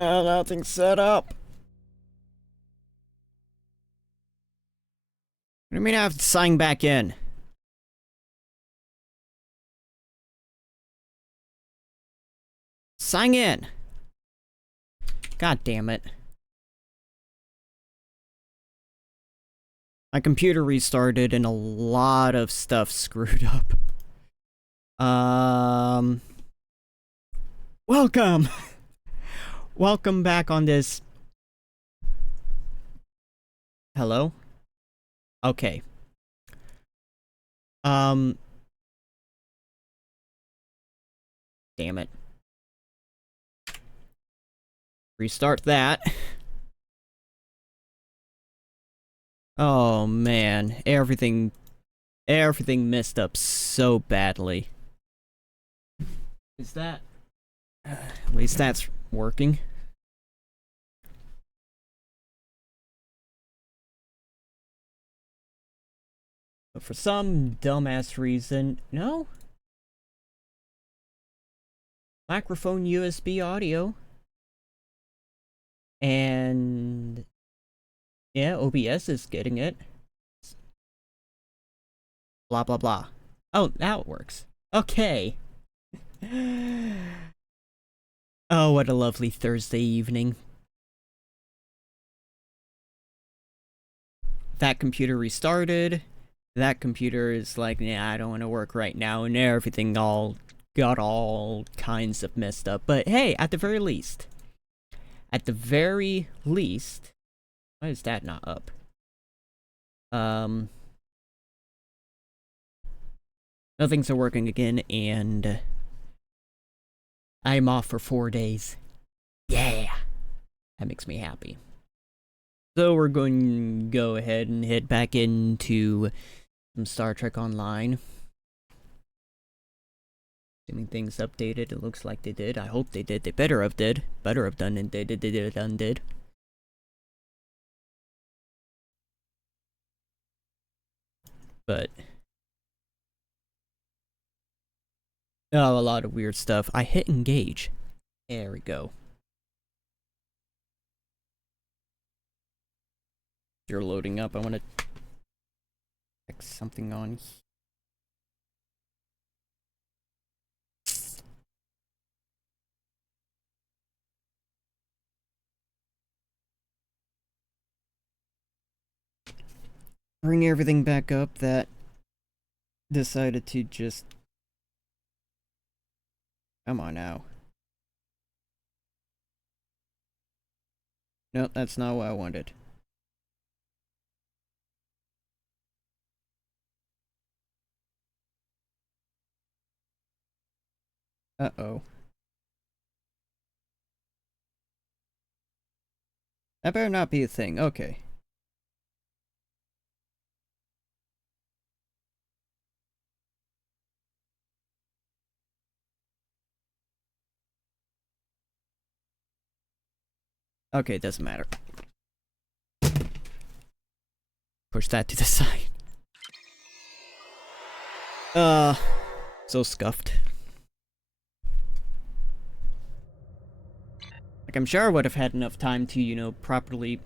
Nothing's set up. What do you mean I have to sign back in? Sign in. God damn it. My computer restarted and a lot of stuff screwed up. Welcome! Welcome back on this... Hello? Okay. Damn it. Restart that. Oh man, everything messed up so badly. Is that... at least that's working. But for some dumbass reason... No? Microphone USB audio. And... yeah, OBS is getting it. Blah blah blah. Oh, now it works. Okay. Oh, what a lovely Thursday evening. That computer restarted. That computer is like, nah, I don't want to work right now, and everything got all kinds of messed up. But hey, at the very least, why is that not up? No, things are working again, and I'm off for 4 days. Yeah! That makes me happy. So we're going to go ahead and head back into some Star Trek Online. Assuming things updated, it looks like they did. I hope they did. They better have did. Better have done and did. But... oh, a lot of weird stuff. I hit engage. There we go. You're loading up. I want to check something on. Bring everything back up that decided to just... come on now. Nope, that's not what I wanted. Uh-oh. That better not be a thing. Okay. Okay, it doesn't matter. Push that to the side. So scuffed. Like, I'm sure I would have had enough time to, you know, properly...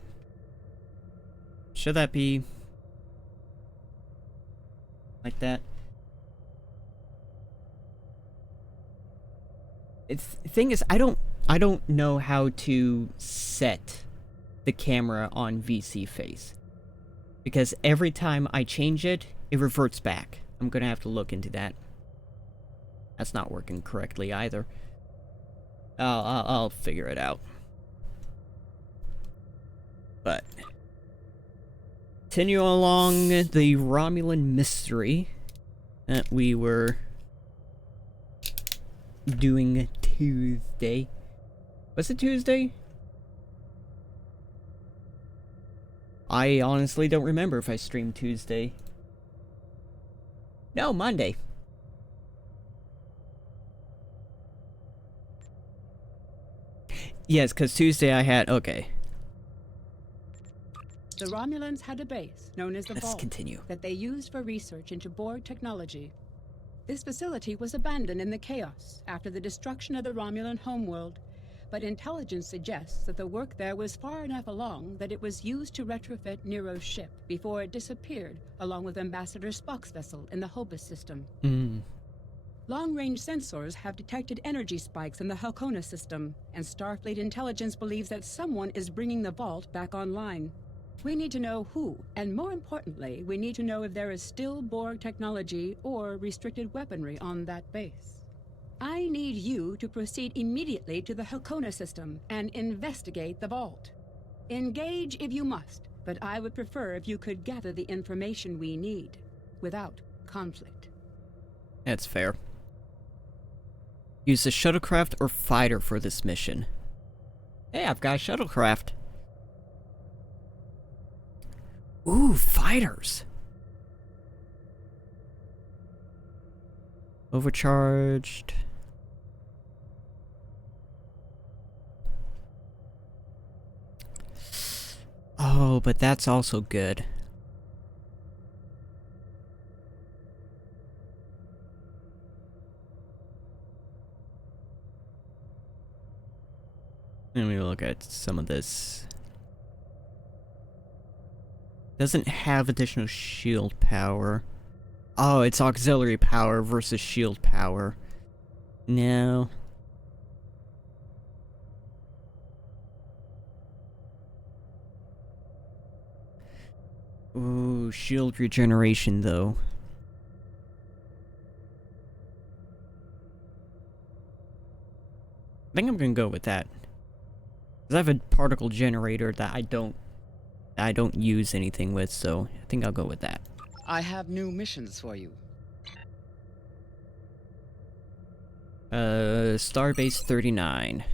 should that be... like that? The thing is, I don't know how to set the camera on VC face. Because every time I change it, it reverts back. I'm gonna have to look into that. That's not working correctly either. I'll figure it out. But continue along the Romulan mystery that we were doing Tuesday. Was it Tuesday? I honestly don't remember if I streamed Tuesday. No, Monday. Yes, because Tuesday I had... okay. The Romulans had a base, known as the Let's Vault, continue. that they used for research into Borg technology. This facility was abandoned in the chaos after the destruction of the Romulan homeworld, but intelligence suggests that the work there was far enough along that it was used to retrofit Nero's ship before it disappeared along with Ambassador Spock's vessel in the Hobus system. Long-range sensors have detected energy spikes in the Halcona system, and Starfleet intelligence believes that someone is bringing the vault back online. We need to know who, and more importantly, we need to know if there is still Borg technology or restricted weaponry on that base. I need you to proceed immediately to the Halcona system and investigate the vault. Engage if you must, but I would prefer if you could gather the information we need, without conflict. That's fair. Use a shuttlecraft or fighter for this mission. Hey, I've got a shuttlecraft. Ooh, fighters. Overcharged. Oh, but that's also good. Let me look at some of this. Doesn't have additional shield power. Oh, it's auxiliary power versus shield power. No. Ooh, shield regeneration though. I think I'm gonna go with that. 'Cause I have a particle generator that I don't use anything with, so I think I'll go with that. I have new missions for you. Starbase 39.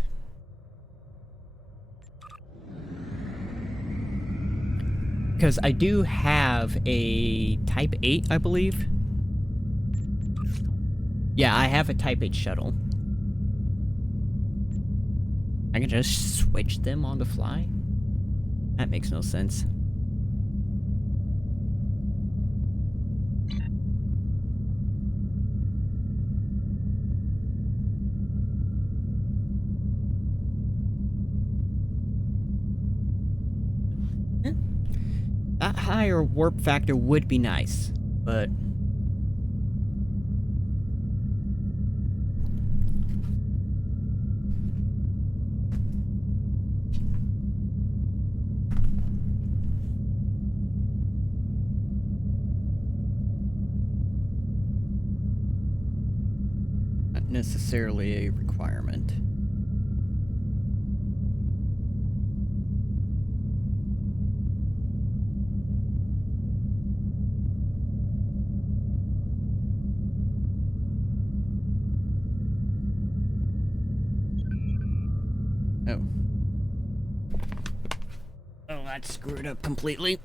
Because I do have a Type 8, I believe. Yeah, I have a Type 8 shuttle. I can just switch them on the fly? That makes no sense. That higher warp factor would be nice, but... not necessarily a requirement. Oh. Oh, that's screwed up completely.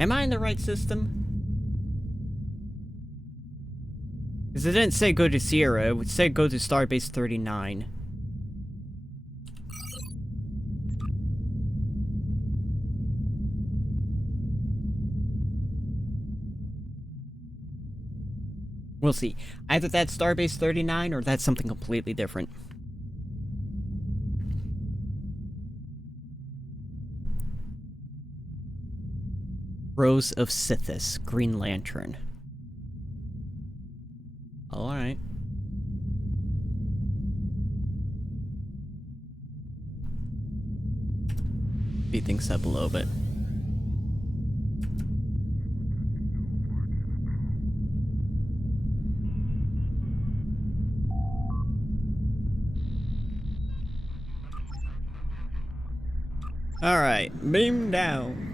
Am I in the right system? Because it didn't say go to Sierra, it said go to Starbase 39. We'll see. Either that's Starbase 39 or that's something completely different. Rose of Sithis, Green Lantern. Alright. Speed things up a little bit. Alright, beam down.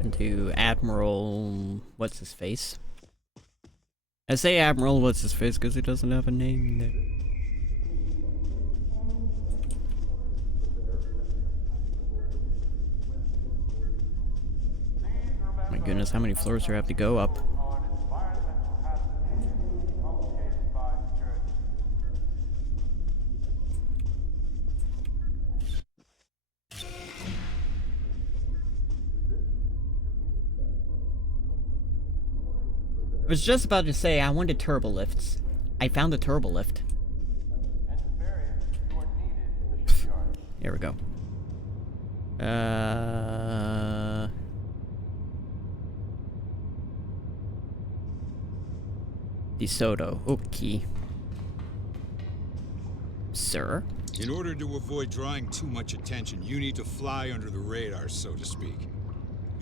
Into Admiral... what's his face? I say Admiral what's his face because he doesn't have a name there. My goodness, how many floors do I have to go up? I was just about to say I wanted turbo lifts. I found a turbo lift. Here we go. DeSoto. Okay. Sir? In order to avoid drawing too much attention, you need to fly under the radar, so to speak.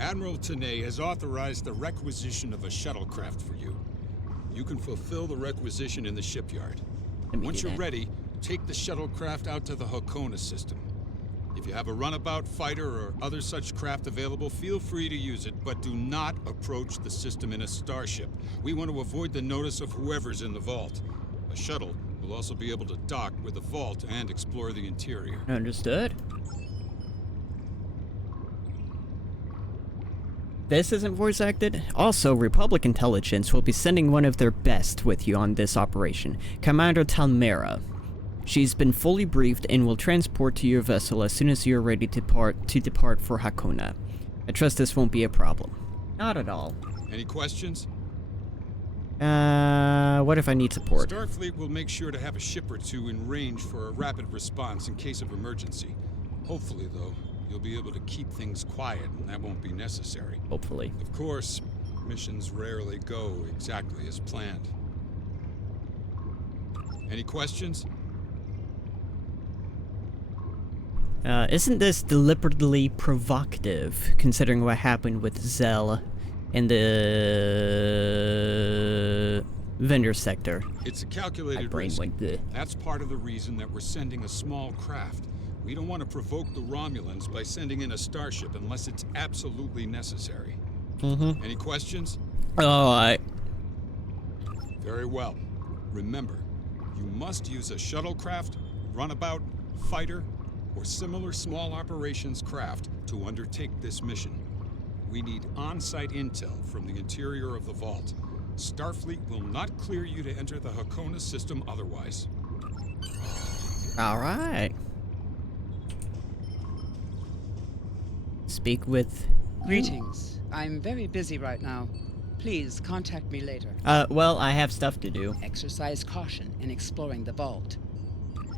Admiral Tanay has authorized the requisition of a shuttlecraft for you. You can fulfill the requisition in the shipyard. Once you're ready, take the shuttlecraft out to the Hakona system. If you have a runabout, fighter, or other such craft available, feel free to use it, but do not approach the system in a starship. We want to avoid the notice of whoever's in the vault. A shuttle will also be able to dock with the vault and explore the interior. Understood. This isn't voice acted. Also, Republic Intelligence will be sending one of their best with you on this operation, Commander Talmera. She's been fully briefed and will transport to your vessel as soon as you're ready to depart for Hakona. I trust this won't be a problem. Not at all. Any questions? What if I need support? Starfleet will make sure to have a ship or two in range for a rapid response in case of emergency. Hopefully, though, you'll be able to keep things quiet, and that won't be necessary. Hopefully. Of course, missions rarely go exactly as planned. Any questions? Isn't this deliberately provocative, considering what happened with Zell in the vendor sector? It's a calculated My brain risk. went bleh. That's part of the reason that we're sending a small craft. We don't want to provoke the Romulans by sending in a starship unless it's absolutely necessary. Any questions? Oh, Very well. Remember, you must use a shuttlecraft, runabout, fighter, or similar small operations craft to undertake this mission. We need on-site intel from the interior of the vault. Starfleet will not clear you to enter the Hakona system otherwise. all right. Speak with... Greetings. I'm very busy right now. Please contact me later. Well, I have stuff to do. Exercise caution in exploring the vault.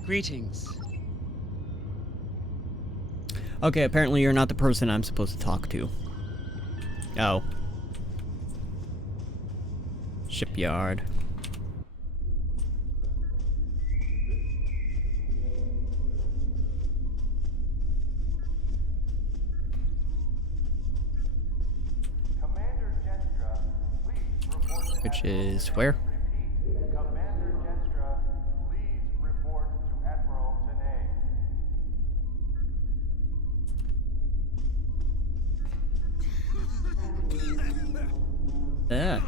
Greetings. Okay, apparently you're not the person I'm supposed to talk to. Oh. Shipyard. Which is where? Commander Jenstra, please report to Admiral Tanay. Yeah.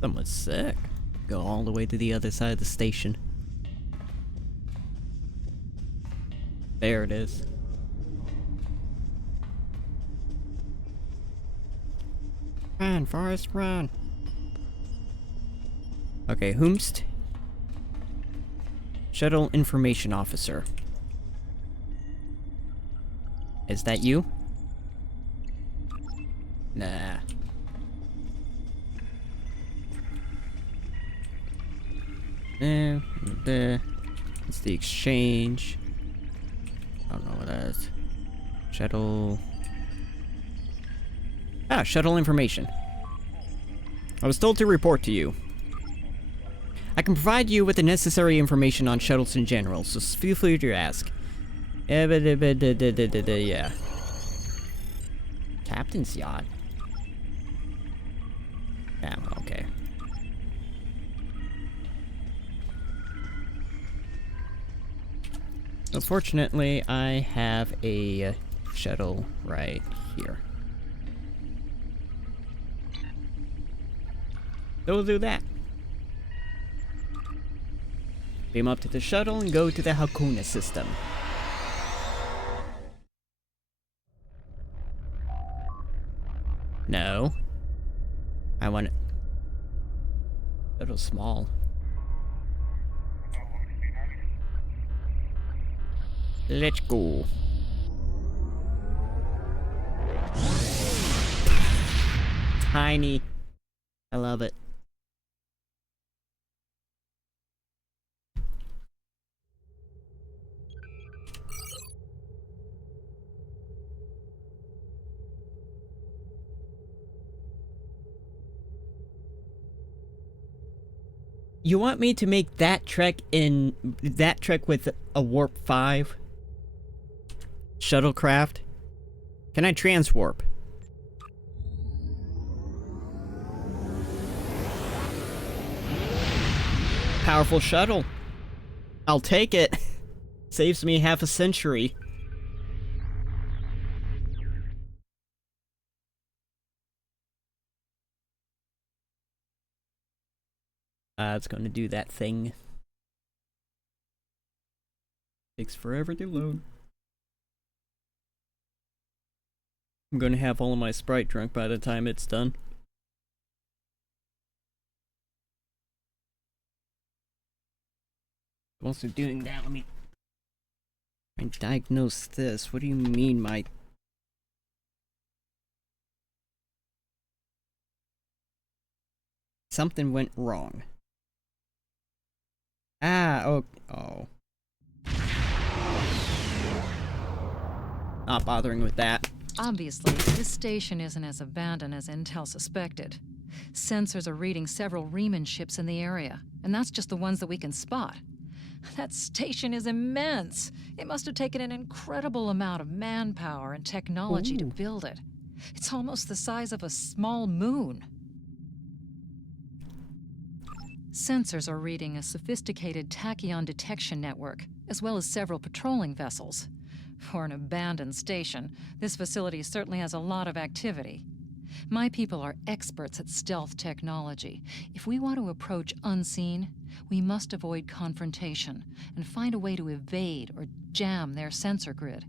Someone's sick. Go all the way to the other side of the station. There it is. Run, Forrest, run. Okay, whomst? Shuttle Information Officer. Is that you? Nah. It's the exchange. I don't know what that is. Shuttle. Ah, shuttle information. I was told to report to you. I can provide you with the necessary information on shuttles in general, so feel free to ask. Yeah. Captain's yacht. Yeah, okay. Unfortunately, I have a shuttle right here. So we'll do that. Beam up to the shuttle and go to the Hakuna system. No. I want it a little small. Let's go. Tiny. I love it. You want me to make that trek with a warp 5 shuttlecraft? Can I transwarp? Powerful shuttle. I'll take it. Saves me half a century. It's going to do that thing. Takes forever to load. I'm going to have all of my Sprite drunk by the time it's done. Also doing that, let me try and diagnose this. What do you mean my... Something went wrong. Ah, oh. Not bothering with that. Obviously, this station isn't as abandoned as Intel suspected. Sensors are reading several Riemann ships in the area, and that's just the ones that we can spot. That station is immense. It must have taken an incredible amount of manpower and technology to build it. It's almost the size of a small moon. Sensors are reading a sophisticated tachyon detection network, as well as several patrolling vessels. For an abandoned station, this facility certainly has a lot of activity. My people are experts at stealth technology. If we want to approach unseen, we must avoid confrontation and find a way to evade or jam their sensor grid.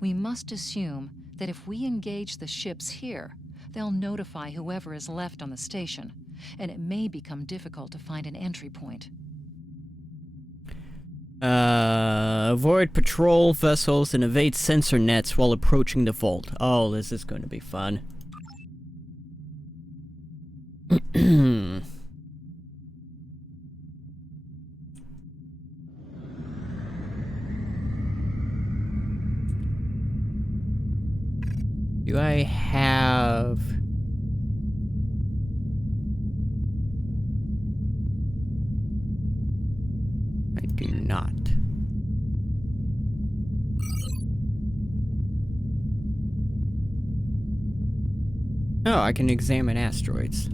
We must assume that if we engage the ships here, they'll notify whoever is left on the station, and it may become difficult to find an entry point. Avoid patrol vessels and evade sensor nets while approaching the vault. Oh, this is going to be fun. Do I have... I do not. Oh, I can examine asteroids.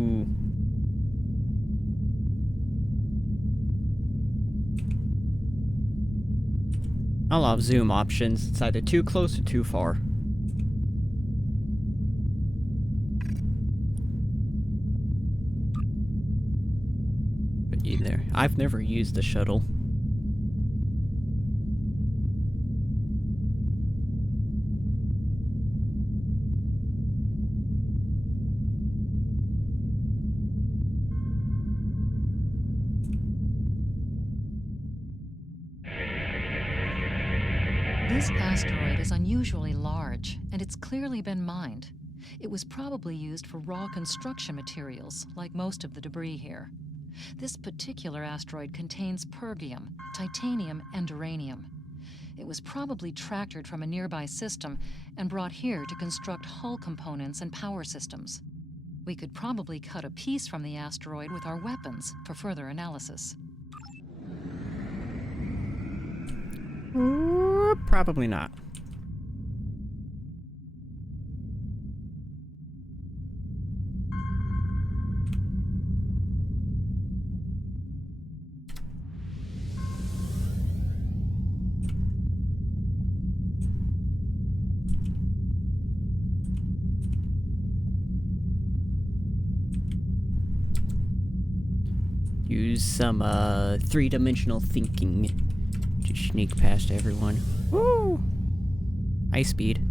Ooh. I'll have zoom options. It's either too close or too far. But either. I've never used the shuttle. This asteroid is unusually large, and it's clearly been mined. It was probably used for raw construction materials, like most of the debris here. This particular asteroid contains pergium, titanium, and uranium. It was probably tractored from a nearby system and brought here to construct hull components and power systems. We could probably cut a piece from the asteroid with our weapons for further analysis. Probably not. Use some three-dimensional thinking to sneak past everyone. Woo! High speed.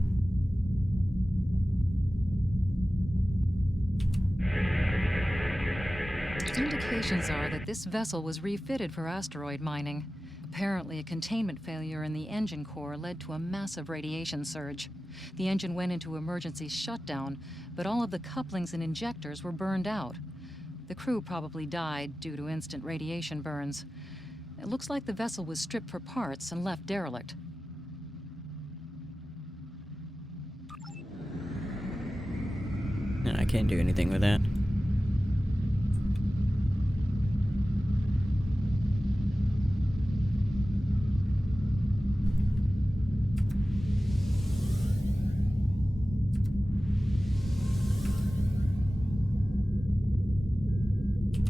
Indications are that this vessel was refitted for asteroid mining. Apparently, a containment failure in the engine core led to a massive radiation surge. The engine went into emergency shutdown, but all of the couplings and injectors were burned out. The crew probably died due to instant radiation burns. It looks like the vessel was stripped for parts and left derelict. No, I can't do anything with that.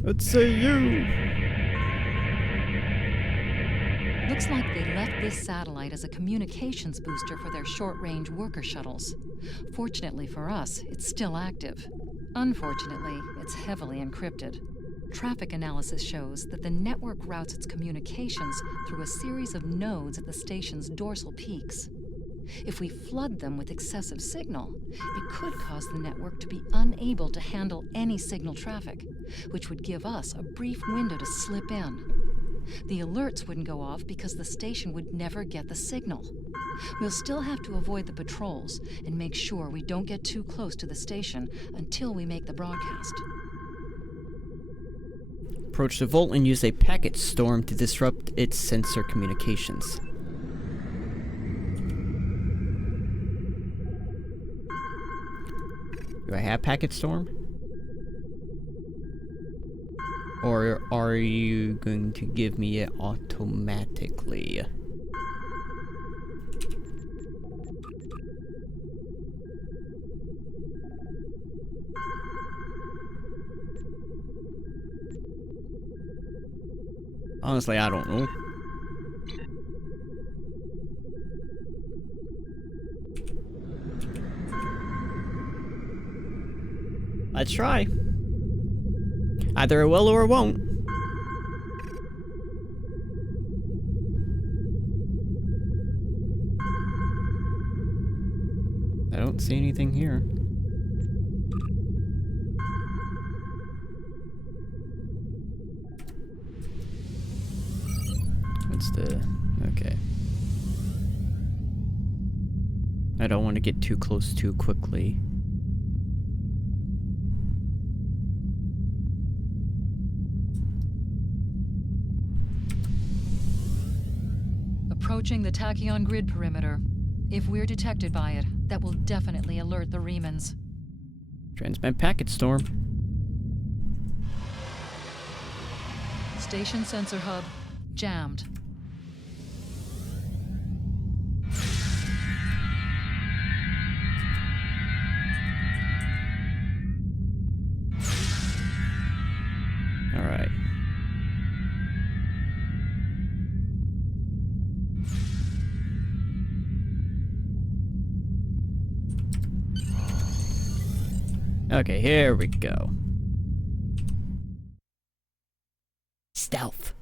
Let's say you! Looks like they left this satellite as a communications booster for their short-range worker shuttles. Fortunately for us, it's still active. Unfortunately, it's heavily encrypted. Traffic analysis shows that the network routes its communications through a series of nodes at the station's dorsal peaks. If we flood them with excessive signal, it could cause the network to be unable to handle any signal traffic, which would give us a brief window to slip in. The alerts wouldn't go off because the station would never get the signal. We'll still have to avoid the patrols and make sure we don't get too close to the station until we make the broadcast. Approach the vault and use a packet storm to disrupt its sensor communications. Do I have packet storm? Or are you going to give me it automatically? Honestly, I don't know. Let's try. Either it will or it won't. I don't see anything here. What's the... okay. I don't want to get too close too quickly. Approaching the tachyon grid perimeter. If we're detected by it, that will definitely alert the Remans. Transmit packet storm. Station sensor hub jammed. All right. Okay, here we go. Stealth.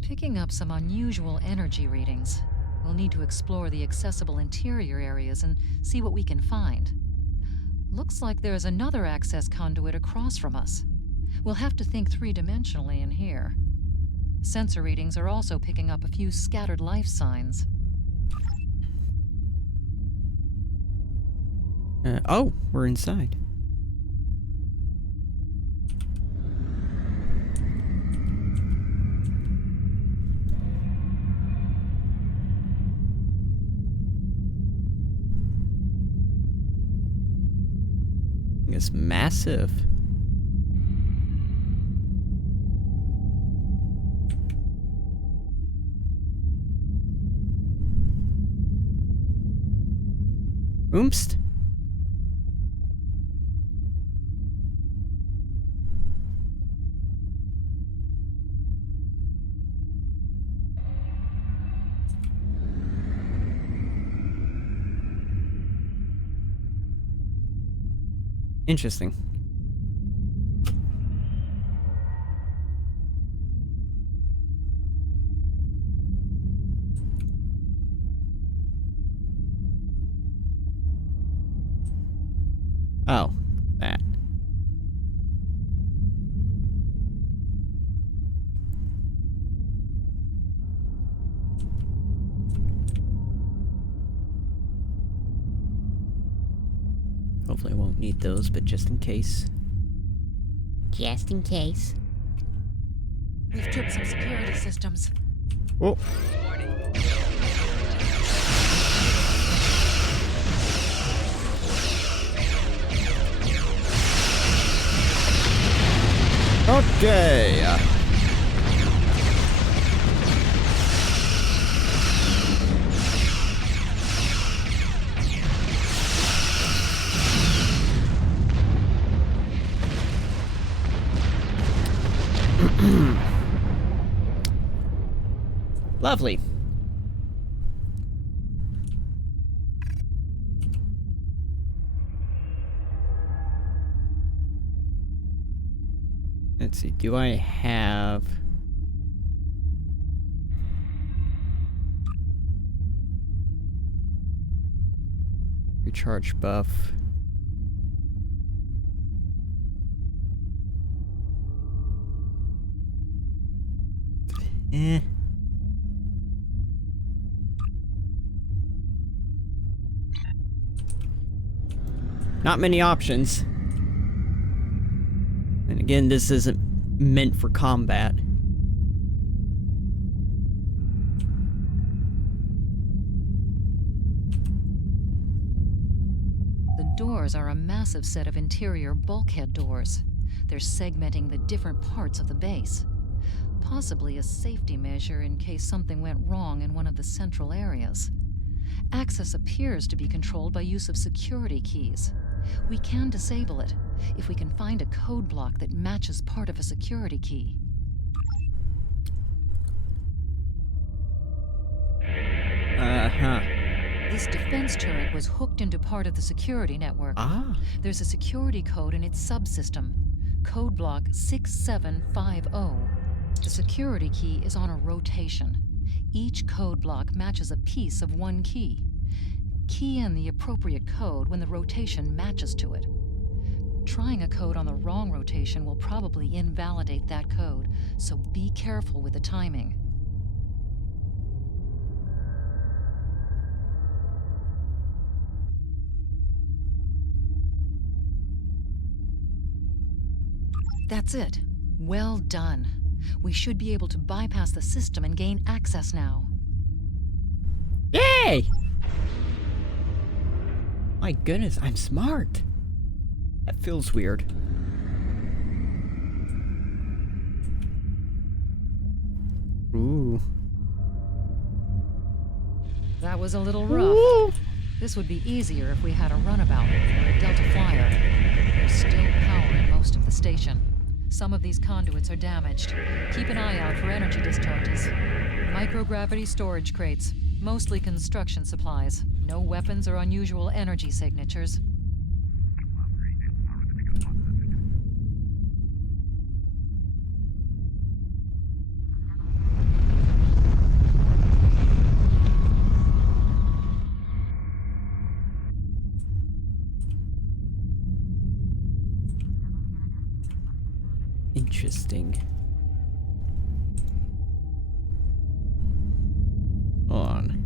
Picking up some unusual energy readings. We'll need to explore the accessible interior areas and see what we can find. Looks like there's another access conduit across from us. We'll have to think three-dimensionally in here. Sensor readings are also picking up a few scattered life signs. Oh, we're inside. It's massive. Oomst. Interesting. Oh, that. Hopefully I won't need those, but just in case. Just in case. We've tripped some security systems. Oh. Okay. Lovely. Let's see, do I have... recharge buff? Eh. Not many options. And again, this isn't meant for combat. The doors are a massive set of interior bulkhead doors. They're segmenting the different parts of the base. Possibly a safety measure in case something went wrong in one of the central areas. Access appears to be controlled by use of security keys. We can disable it if we can find a code block that matches part of a security key. Uh-huh. This defense turret was hooked into part of the security network. Ah. There's a security code in its subsystem, code block 6750. The security key is on a rotation. Each code block matches a piece of one key. Key in the appropriate code when the rotation matches to it. Trying a code on the wrong rotation will probably invalidate that code, so be careful with the timing. That's it. Well done. We should be able to bypass the system and gain access now. Yay! My goodness, I'm smart. That feels weird. Ooh. That was a little rough. Ooh. This would be easier if we had a runabout or a Delta Flyer. There's still power in most of the station. Some of these conduits are damaged. Keep an eye out for energy discharges. Microgravity storage crates, mostly construction supplies. No weapons or unusual energy signatures. Interesting. Hold on.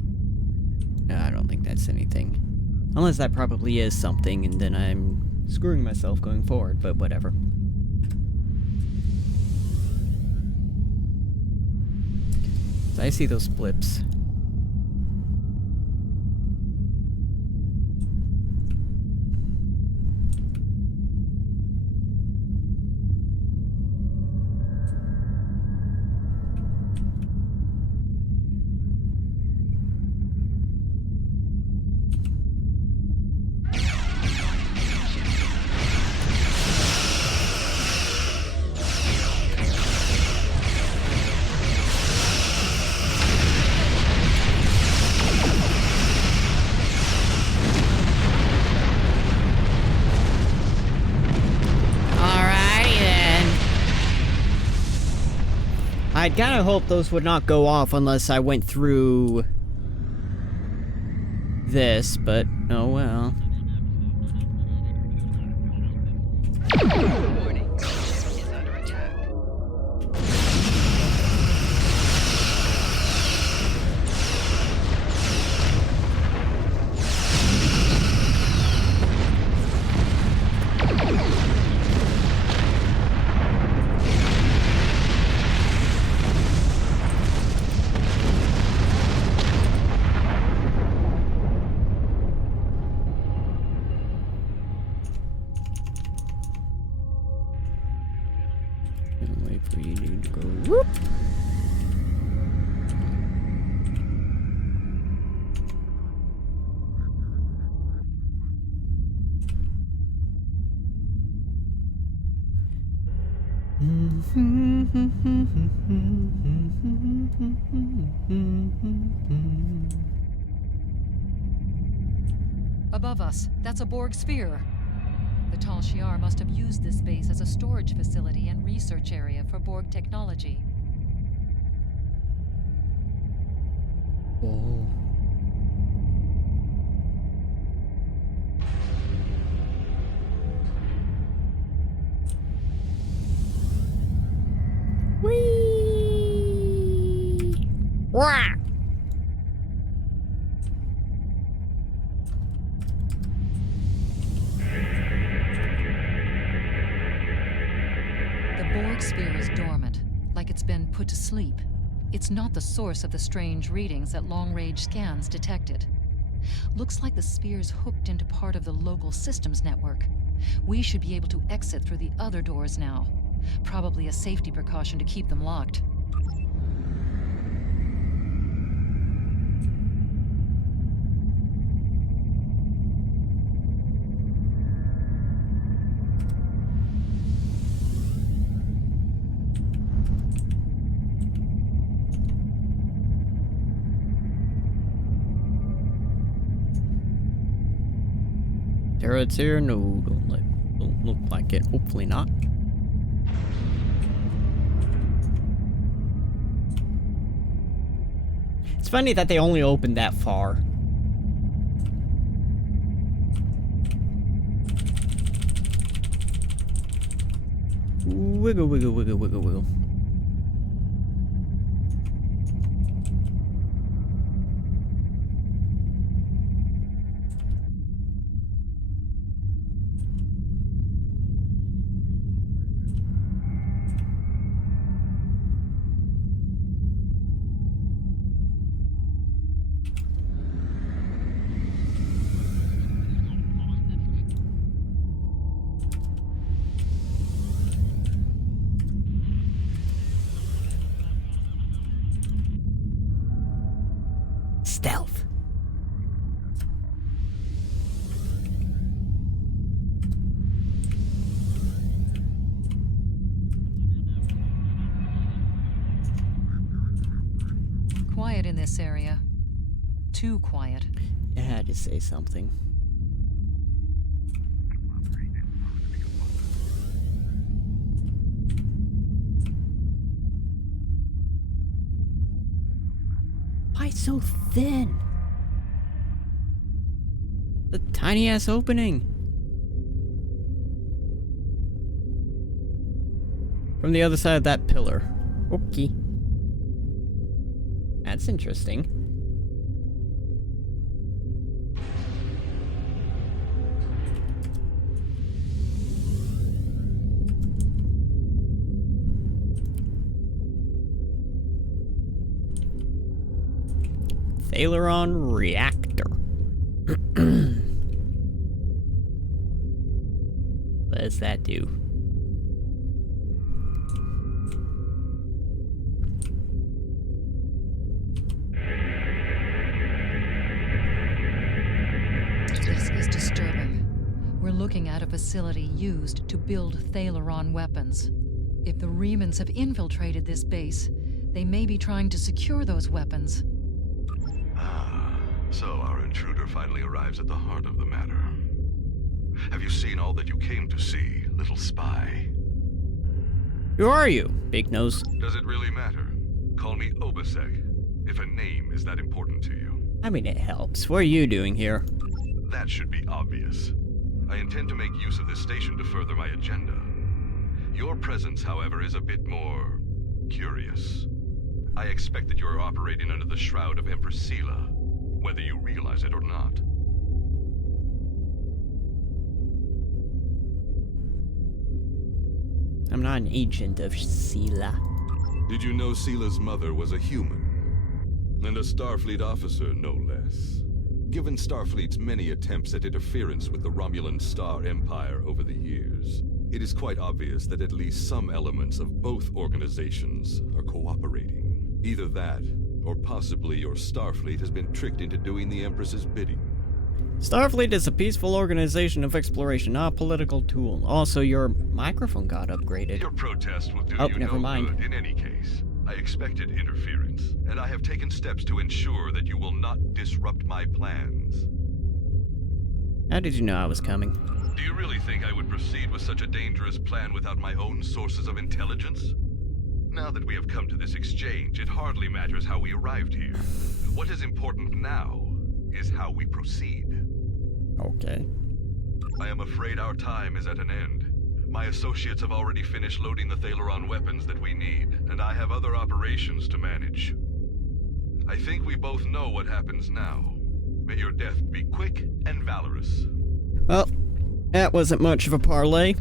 No, I don't think that's anything. Unless that probably is something, and then I'm screwing myself going forward, but whatever. So I see those blips. I'd kind of hoped those would not go off unless I went through this, but oh well. You need to go. Whoop. Above us, that's a Borg sphere. The Tal Shiar must have used this base as a storage facility and research area for Borg technology. Oh. Whee! Wah! The Borg sphere is dormant, like it's been put to sleep. It's not the source of the strange readings that long-range scans detected. Looks like the sphere's hooked into part of the local systems network. We should be able to exit through the other doors now. Probably a safety precaution to keep them locked. Turret's here? No, don't look like it. Hopefully not. It's funny that they only opened that far. Wiggle, wiggle, wiggle, wiggle, wiggle. Stealth. Quiet in this area. Too quiet. I had to say something. Why so thin? The tiny ass opening. From the other side of that pillar. Okay. That's interesting. Aileron reactor. What does that do? This is disturbing. We're looking at a facility used to build Thaleron weapons. If the Remans have infiltrated this base, they may be trying to secure those weapons. So our intruder finally arrives at the heart of the matter. Have you seen all that you came to see, little spy? Who are you, Big Nose? Does it really matter? Call me Obasek, if a name is that important to you. I mean, it helps. What are you doing here? That should be obvious. I intend to make use of this station to further my agenda. Your presence, however, is a bit more curious. I expect that you're operating under the shroud of Empress Sela, whether you realize it or not. I'm not an agent of Sela. Did you know Sela's mother was a human? And a Starfleet officer, no less. Given Starfleet's many attempts at interference with the Romulan Star Empire over the years, It is quite obvious that at least some elements of both organizations are cooperating. Either that, or possibly your Starfleet has been tricked into doing the Empress's bidding. Starfleet is a peaceful organization of exploration, not a political tool. Also, your microphone got upgraded. Your protest will do Oh, you never no mind. good in any case. I expected interference, and I have taken steps to ensure that you will not disrupt my plans. How did you know I was coming? Do you really think I would proceed with such a dangerous plan without my own sources of intelligence? Now that we have come to this exchange, it hardly matters how we arrived here. What is important now is how we proceed. Okay. I am afraid our time is at an end. My associates have already finished loading the Thaleron weapons that we need, and I have other operations to manage. I think we both know what happens now. May your death be quick and valorous. Well, that wasn't much of a parlay.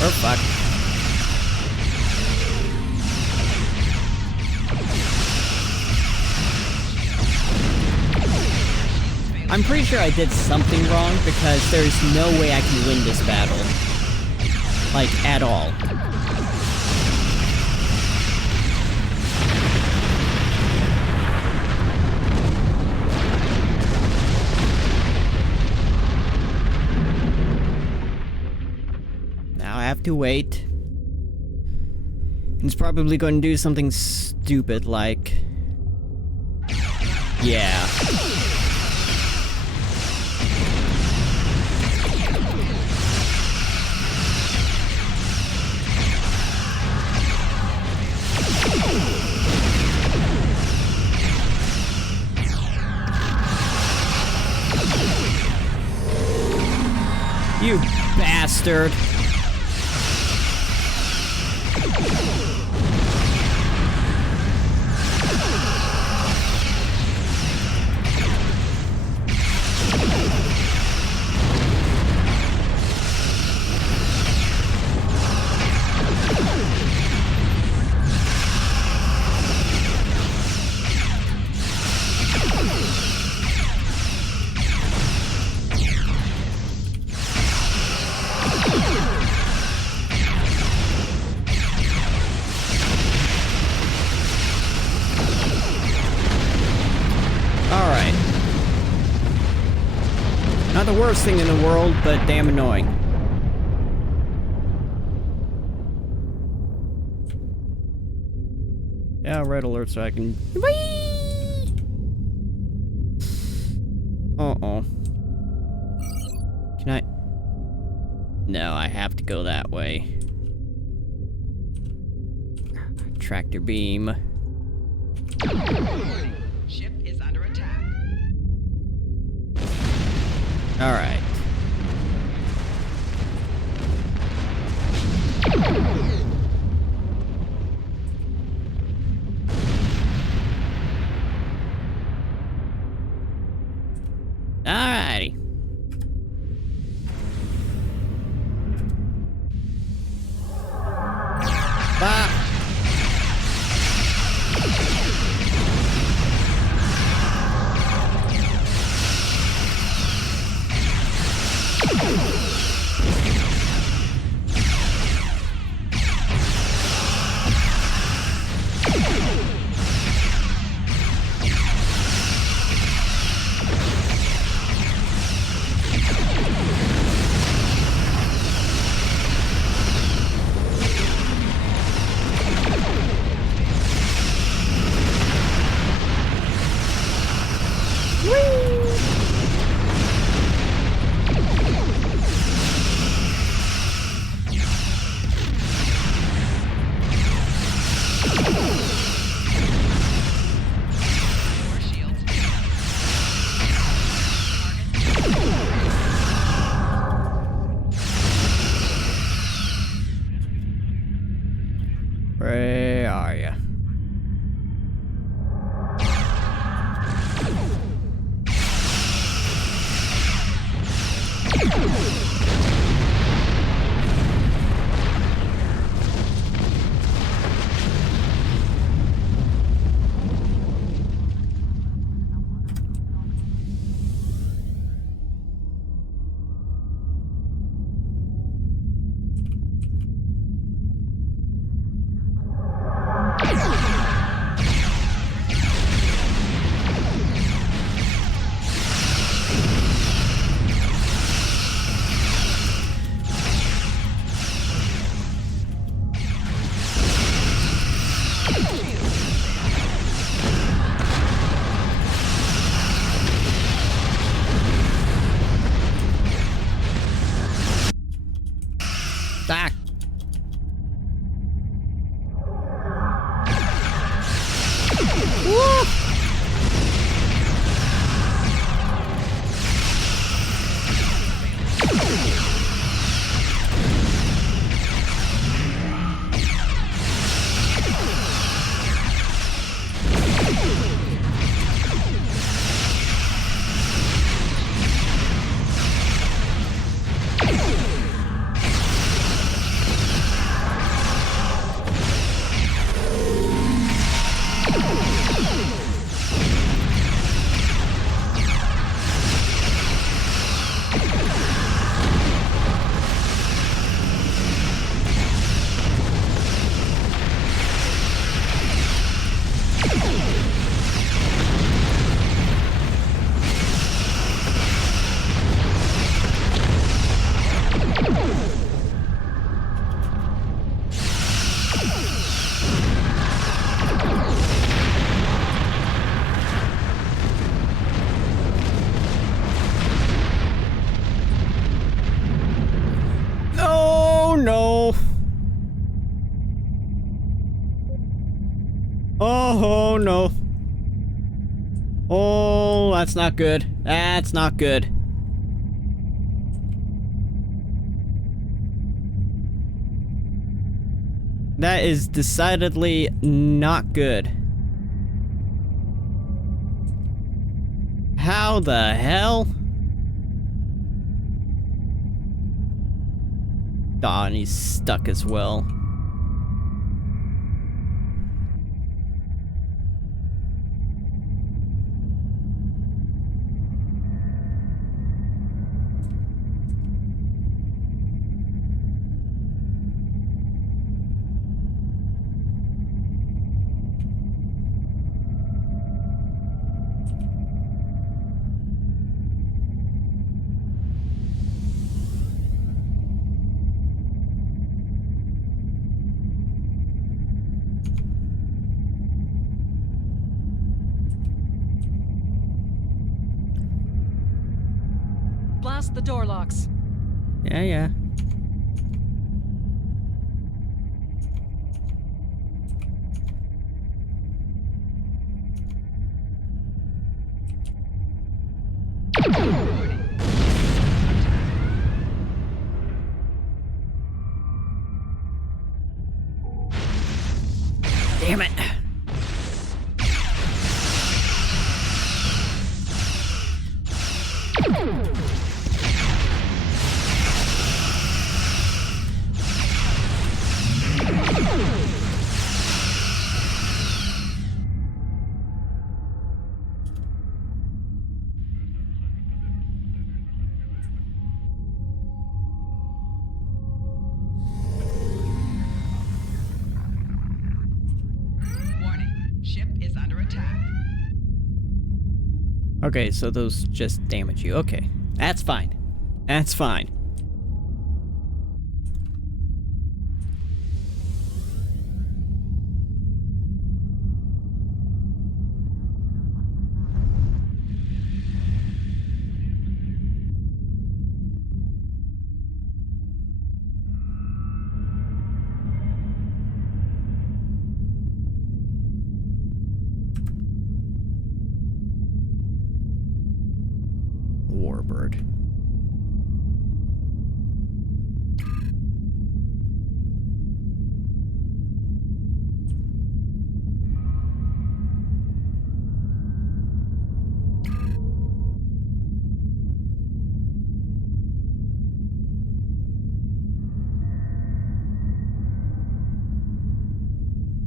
Oh, fuck. I'm pretty sure I did something wrong because there's no way I can win this battle. Like, at all. Now I have to wait. He's probably going to do something stupid like... Yeah. You bastard! Alright. Not the worst thing in the world, but damn annoying. Yeah, red alert so I can... Whee! Uh-oh. Can I... No, I have to go that way. Tractor beam. Ship is under attack. Alright. Alrighty. Bah. Ah. Woo! No. Oh, no. Oh, that's not good. That's not good. That is decidedly not good. How the hell? Aw, and he's stuck as well. Blast the door locks. Yeah. Damn it. Warning, ship is under attack. Okay, so those just damage you. Okay, that's fine. That's fine. Warbird.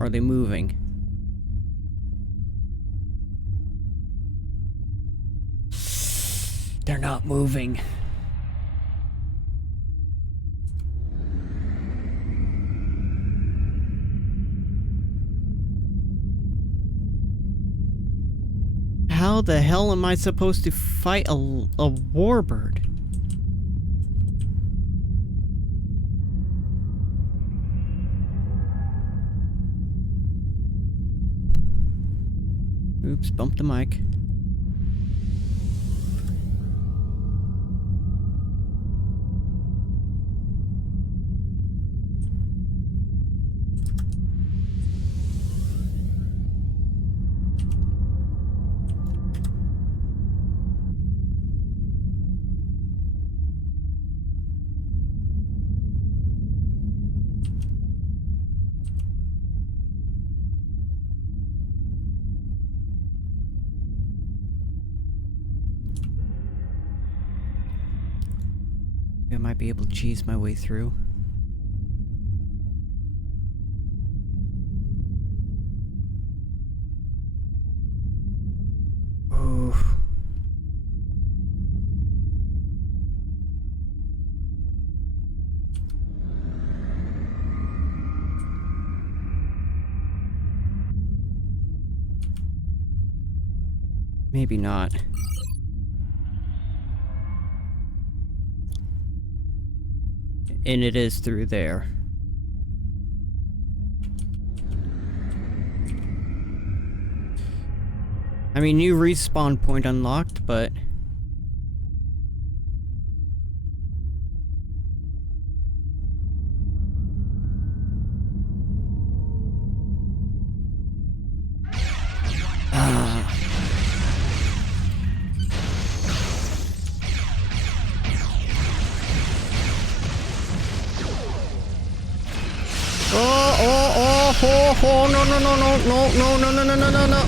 Are they moving? They're not moving. How the hell am I supposed to fight a warbird? Oops, bumped the mic. I might be able to cheese my way through. Oof. Maybe not. And it is through there. I mean, new respawn point unlocked, but... Oh, no, no, no, no, no, no, no, no, no, no, no, no,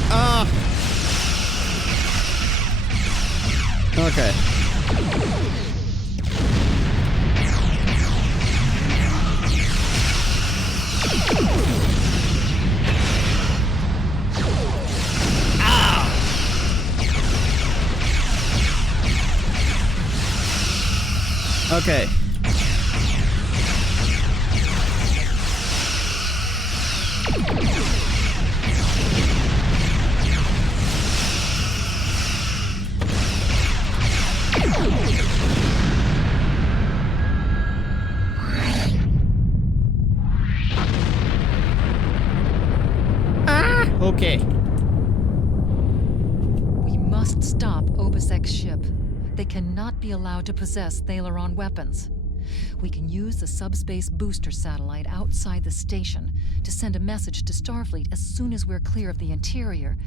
okay. Okay. Okay. We must stop Obisek's ship. They cannot be allowed to possess Thalaron weapons. We can use the subspace booster satellite outside the station to send a message to Starfleet as soon as we're clear of the interior.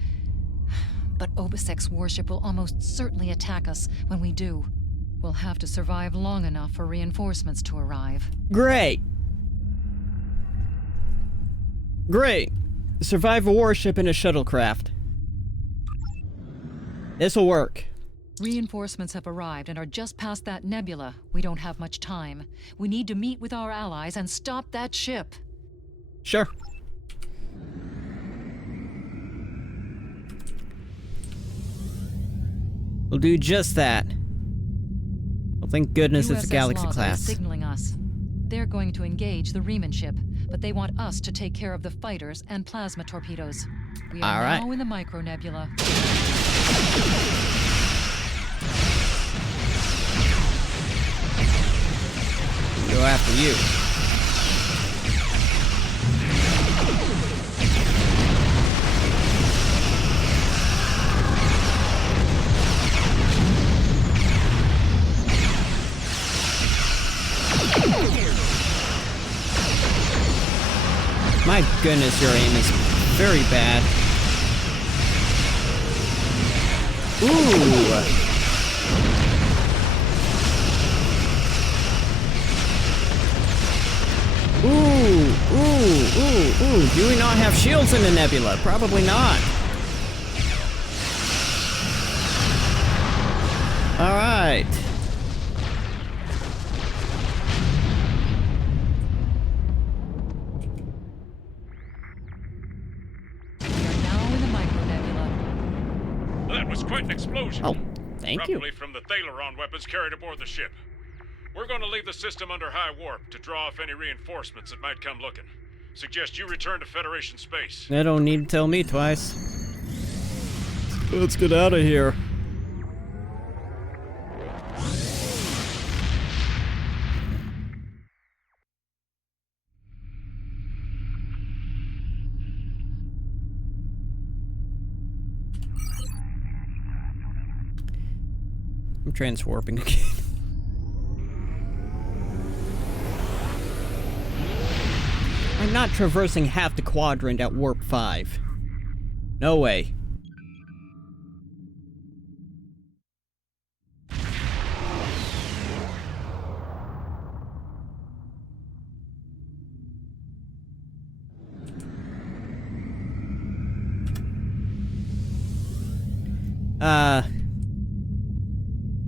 But Obisek's warship will almost certainly attack us when we do. We'll have to survive long enough for reinforcements to arrive. Great. Great. Survive a warship in a shuttlecraft. This'll work. Reinforcements have arrived and are just past that nebula. We don't have much time. We need to meet with our allies and stop that ship. Sure. We'll do just that. Well, thank goodness it's a USS Galaxy Laza class. is signaling us. They're going to engage the Riemann ship, but they want us to take care of the fighters and plasma torpedoes. We are now in the micronebula. Go after you. My goodness, your aim is very bad. Ooh! Ooh. Do we not have shields in the nebula? Probably not. Alright. Thank you. roughly from the Thaleron weapons carried aboard the ship. We're going to leave the system under high warp to draw off any reinforcements that might come looking. Suggest you return to Federation space. They don't need to tell me twice. Let's get out of here. I'm transwarping again. I'm not traversing half the quadrant at warp 5. No way.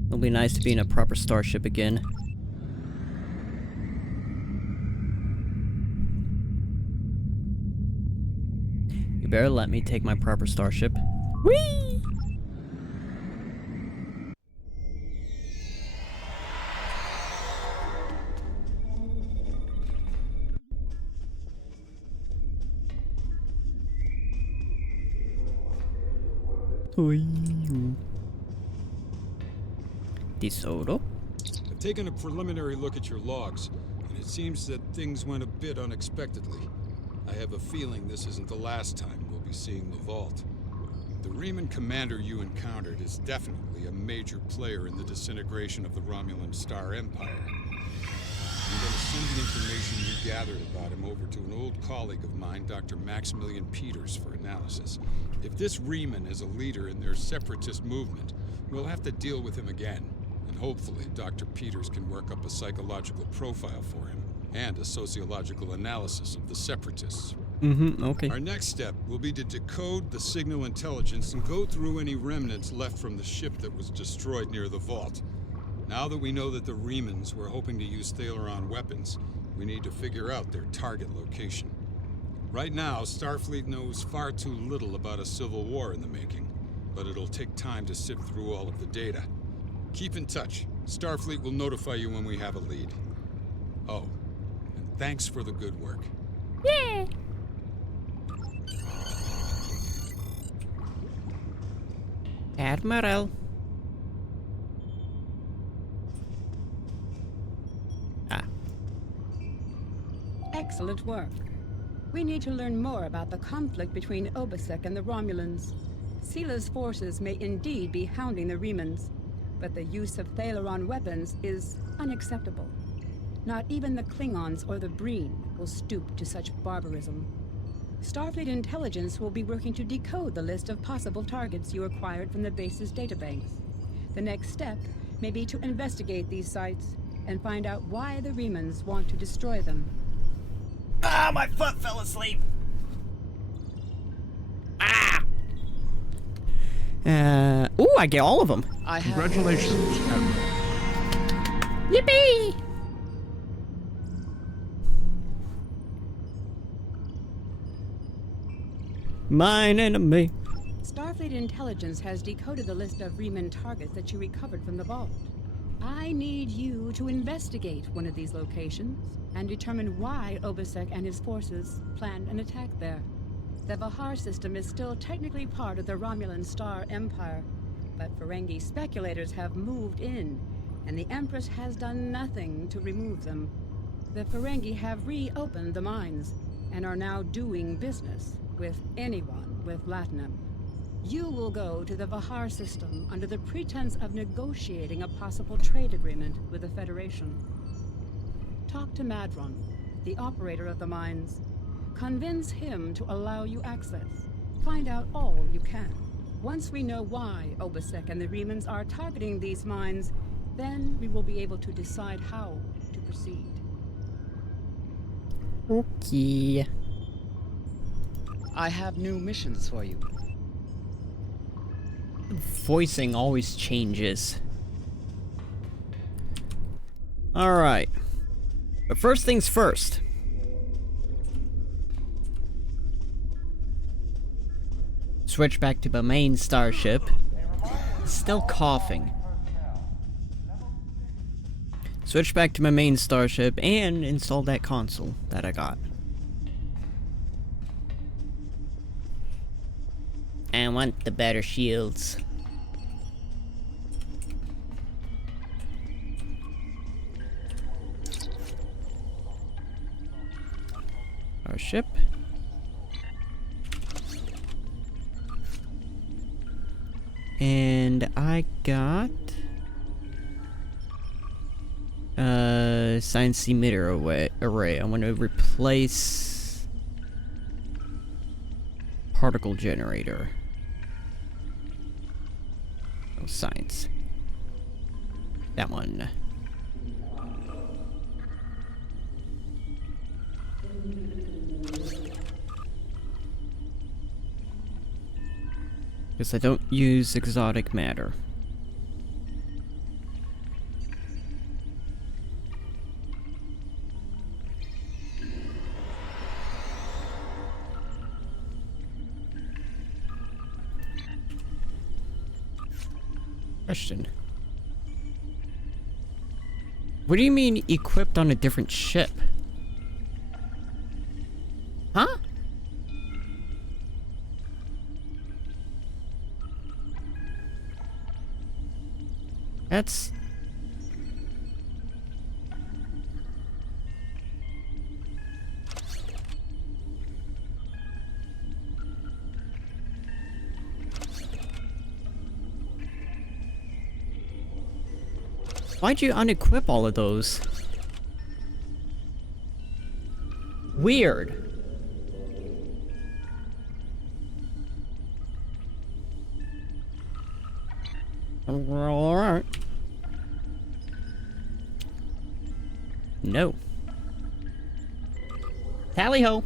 It'll be nice to be in a proper starship again. You better let me take my proper starship. Whee! Tesoro. I've taken a preliminary look at your logs, and it seems that things went a bit unexpectedly. I have a feeling this isn't the last time we'll be seeing the Vault. The Riemann commander you encountered is definitely a major player in the disintegration of the Romulan Star Empire. I'm going to send the information you gathered about him over to an old colleague of mine, Dr. Maximilian Peters, for analysis. If this Riemann is a leader in their separatist movement, we'll have to deal with him again. And hopefully, Dr. Peters can work up a psychological profile for him, and a sociological analysis of the separatists. Okay. Our next step will be to decode the signal intelligence and go through any remnants left from the ship that was destroyed near the Vault. Now that we know that the Riemanns were hoping to use Thaleron weapons, we need to figure out their target location. Right now, Starfleet knows far too little about a civil war in the making, but it'll take time to sift through all of the data. Keep in touch. Starfleet will notify you when we have a lead. Oh, and thanks for the good work. Yeah. Admiral. Excellent work. We need to learn more about the conflict between Obasek and the Romulans. Sila's forces may indeed be hounding the Riemanns, but the use of Thaleron weapons is unacceptable. Not even the Klingons or the Breen will stoop to such barbarism. Starfleet intelligence will be working to decode the list of possible targets you acquired from the base's databanks. The next step may be to investigate these sites and find out why the Riemanns want to destroy them. Ah, my foot fell asleep. Ah. Ooh, I get all of them. Congratulations, Admiral. Yippee! Mine enemy. Starfleet intelligence has decoded the list of Riemann targets that you recovered from the vault. I need you to investigate one of these locations and determine why Obasek and his forces planned an attack there. The Vahar system is still technically part of the Romulan Star Empire, but Ferengi speculators have moved in, and the Empress has done nothing to remove them. The Ferengi have reopened the mines and are now doing business with anyone with Latinum. You will go to the Vahar system under the pretense of negotiating a possible trade agreement with the Federation. Talk to Madron, the operator of the mines. Convince him to allow you access. Find out all you can. Once we know why Obasek and the Riemanns are targeting these mines, then we will be able to decide how to proceed. Okay. I have new missions for you. Voicing always changes. Alright. But first things first. Switch back to the main starship. Still coughing. switch back to my main starship and install that console that I got. I want the better shields. Our ship. And I got science emitter array. I want to replace particle generator. Oh, science. That one. Because I don't use exotic matter. Question. What do you mean equipped on a different ship? Huh? That's... Why'd you unequip all of those? Weird. Alright. No. Tally ho.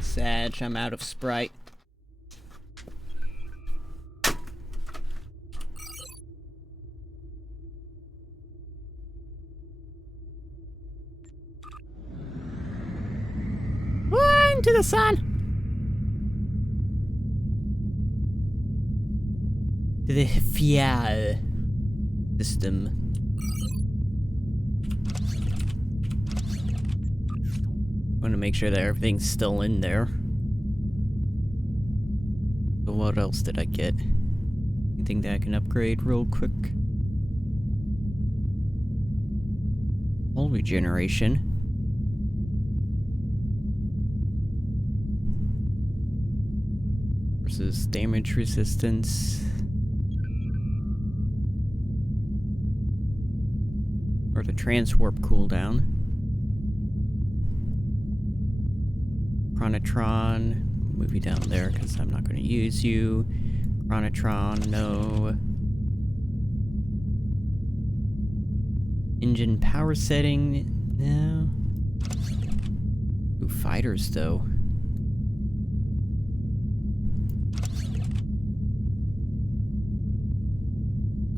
Sag, I'm out of Sprite. One to the sun. To the Fial system. Want to make sure that everything's still in there. So what else did I get? Anything that I can upgrade real quick? Hull regeneration. Versus damage resistance. Or the transwarp cooldown. Chronotron, move you down there because I'm not going to use you. Chronotron, no. Engine power setting, no. Ooh, fighters though.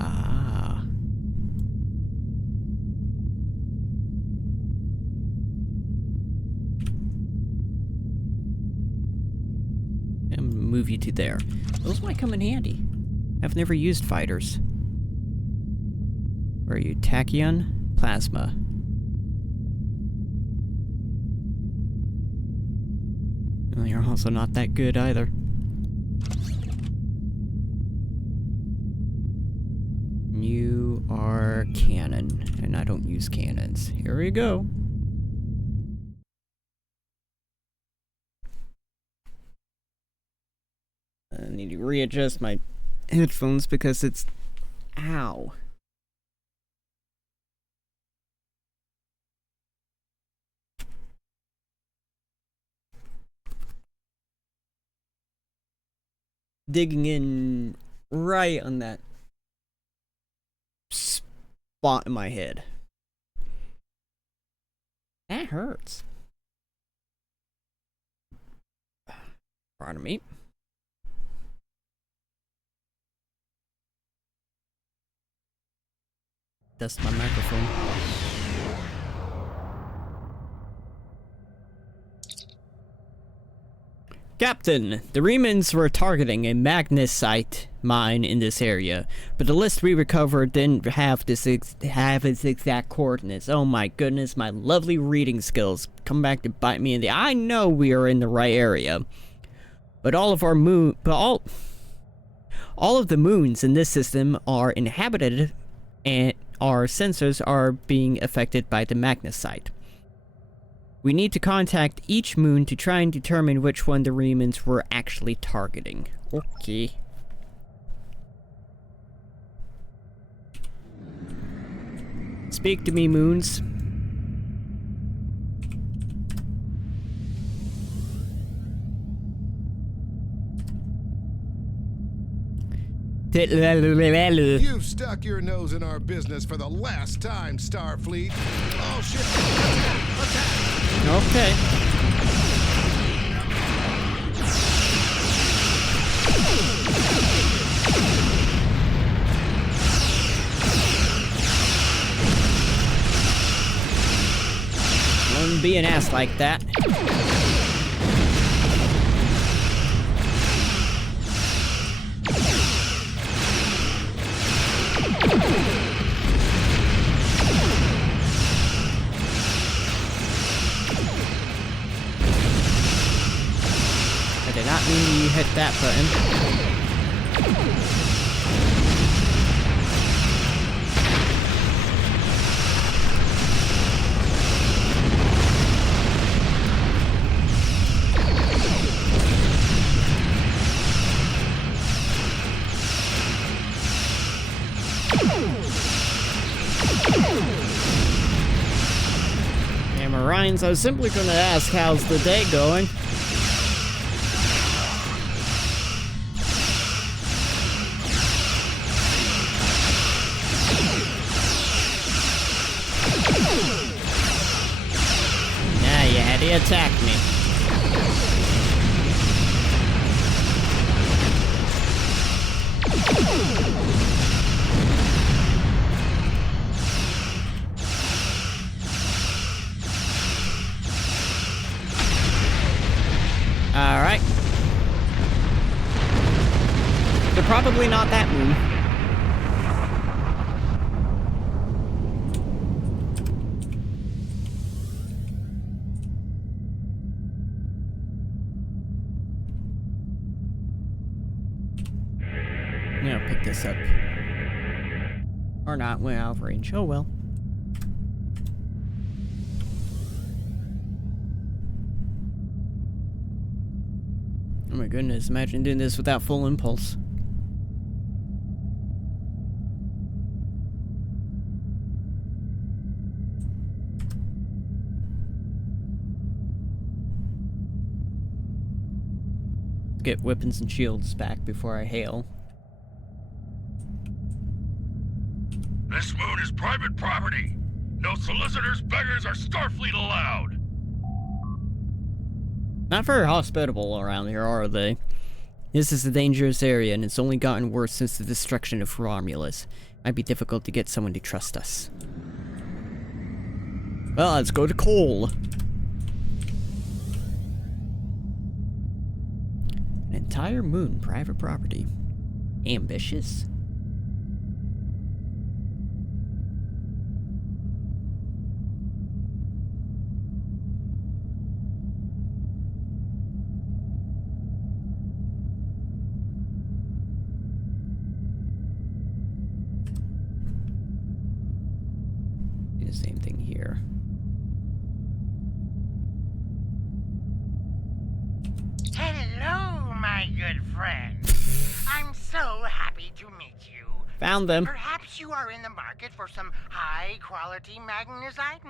Ah. And move you to there. Those might come in handy. I've never used fighters. Where are you? Tachyon? Plasma. Well, you're also not that good either. You are cannon, and I don't use cannons. Here we go. I need to readjust my headphones because it's... Ow. Digging in right on that spot in my head. That hurts. Pardon me. That's my microphone. Captain, the Remans were targeting a magnesite mine in this area, but the list we recovered didn't have its exact coordinates. Oh my goodness, my lovely reading skills come back to bite me in the. I know we are in the right area, but all of the moons in this system are inhabited, and our sensors are being affected by the magnesite. We need to contact each moon to try and determine which one the Remans were actually targeting. Okay. Speak to me, moons. You've stuck your nose in our business for the last time, Starfleet. Oh shit! Attack! Okay. Wouldn't be an ass like that. I did not mean you hit that button. Yeah, Marines, I was simply going to ask how's the day going. Yeah, you had to attack me. Alright. They're probably not that moon. Yeah, I'll pick this up. Or not, we're out of range. Oh well. Oh my goodness, imagine doing this without full impulse. Get weapons and shields back before I hail. This moon is private property. No solicitors, beggars, or Starfleet allowed. Not very hospitable around here, are they? This is a dangerous area, and it's only gotten worse since the destruction of Romulus. Might be difficult to get someone to trust us. Well, let's go to Cole. An entire moon, private property. Ambitious? Same thing here. Hello, my good friend. I'm so happy to meet you. Found them. Perhaps you are in the market for some high-quality magnesite?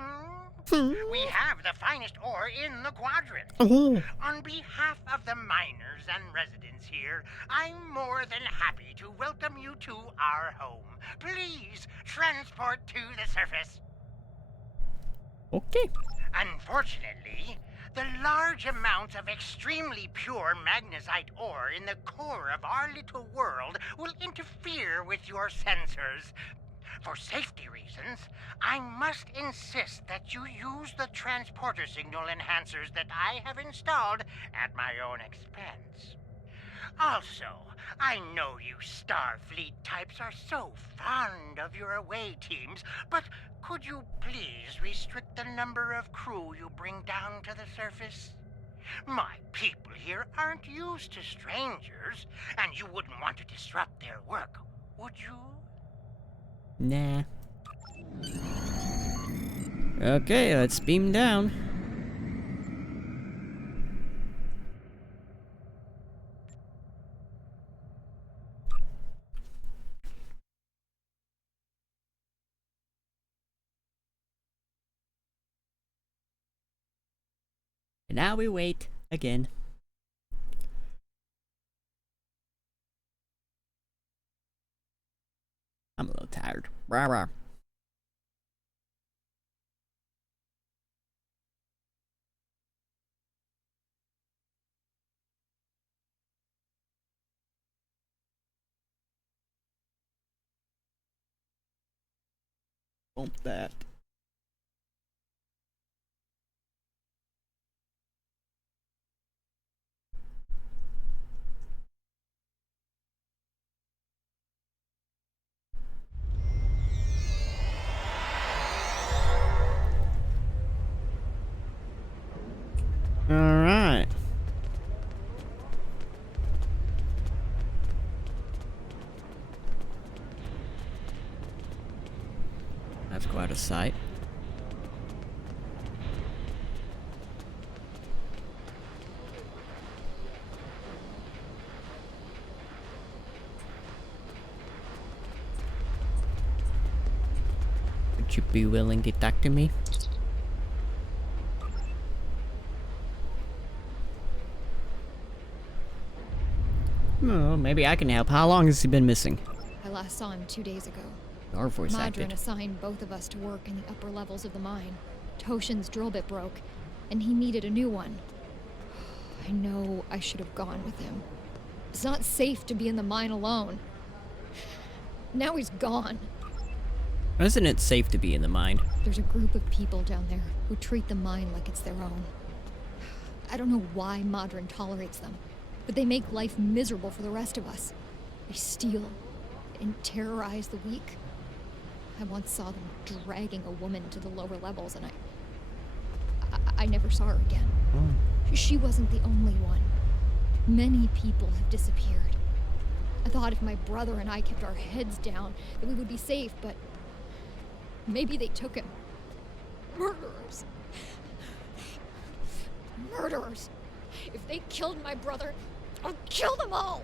We have the finest ore in the quadrant. On behalf of the miners and residents here, I'm more than happy to welcome you to our home. Please transport to the surface. Okay. Unfortunately, the large amounts of extremely pure magnesite ore in the core of our little world will interfere with your sensors. For safety reasons, I must insist that you use the transporter signal enhancers that I have installed at my own expense. Also, I know you Starfleet types are so fond of your away teams, but could you please restrict the number of crew you bring down to the surface? My people here aren't used to strangers, and you wouldn't want to disrupt their work, would you? Nah. Okay, let's beam down. And now we wait again. I'm a little tired. Rah rah. Bump that. Alright. That's quite a sight. Would you be willing to talk to me? Oh, maybe I can help. How long has he been missing? I last saw him 2 days ago. Our voice Madron acted. assigned both of us to work in the upper levels of the mine. Toshin's drill bit broke, and he needed a new one. I know I should have gone with him. It's not safe to be in the mine alone. Now he's gone. Isn't it safe to be in the mine? There's a group of people down there who treat the mine like it's their own. I don't know why Madron tolerates them, but they make life miserable for the rest of us. They steal and terrorize the weak. I once saw them dragging a woman to the lower levels, and I never saw her again. She wasn't the only one. Many people have disappeared. I thought if my brother and I kept our heads down, that we would be safe, but maybe they took him. Murderers. Murderers. If they killed my brother, I'll kill them all!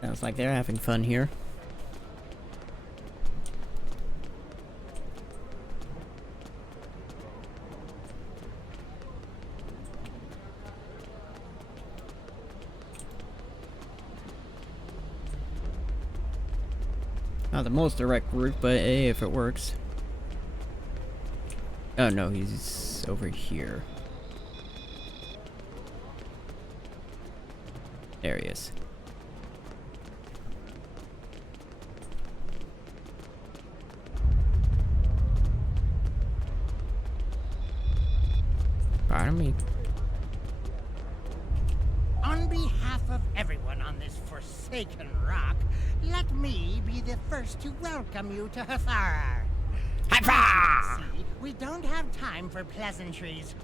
Sounds like they're having fun here. Not the most direct route, but hey, if it works. Oh no, he's over here. There he is. Pardon me. On behalf of everyone on this forsaken rock, let me be the first to welcome you to Hathara. Hathara! See, we don't have time for pleasantries,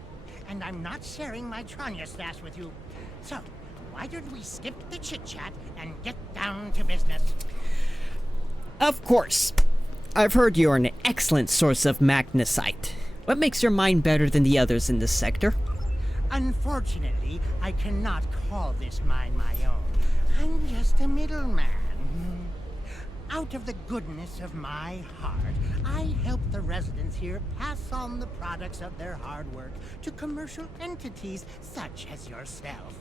and I'm not sharing my Tranya stash with you. So, why don't we skip the chit-chat and get down to business? Of course. I've heard you're an excellent source of magnesite. What makes your mine better than the others in this sector? Unfortunately, I cannot call this mine my own. I'm just a middleman. Out of the goodness of my heart, I help the residents here pass on the products of their hard work to commercial entities such as yourself.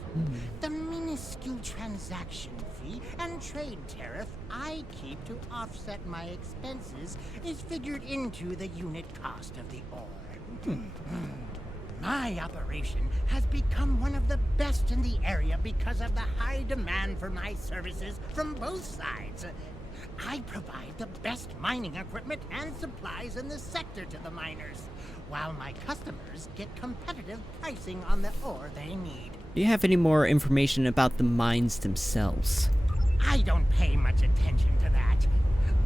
The minuscule transaction fee and trade tariff I keep to offset my expenses is figured into the unit cost of the ore. My My operation has become one of the best in the area because of the high demand for my services from both sides. I provide the best mining equipment and supplies in the sector to the miners, while my customers get competitive pricing on the ore they need. Do you have any more information about the mines themselves? I don't pay much attention to that.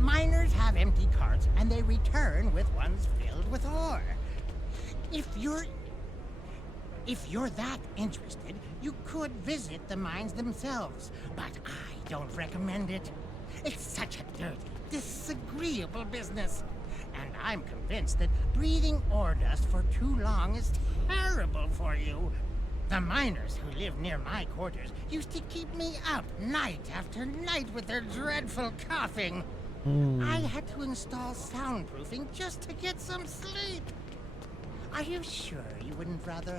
Miners have empty carts and they return with ones filled with ore. If you're that interested, you could visit the mines themselves, but I don't recommend it. It's such a dirty, disagreeable business. And I'm convinced that breathing ore dust for too long is terrible for you. The miners who live near my quarters used to keep me up night after night with their dreadful coughing. I had to install soundproofing just to get some sleep. Are you sure you wouldn't rather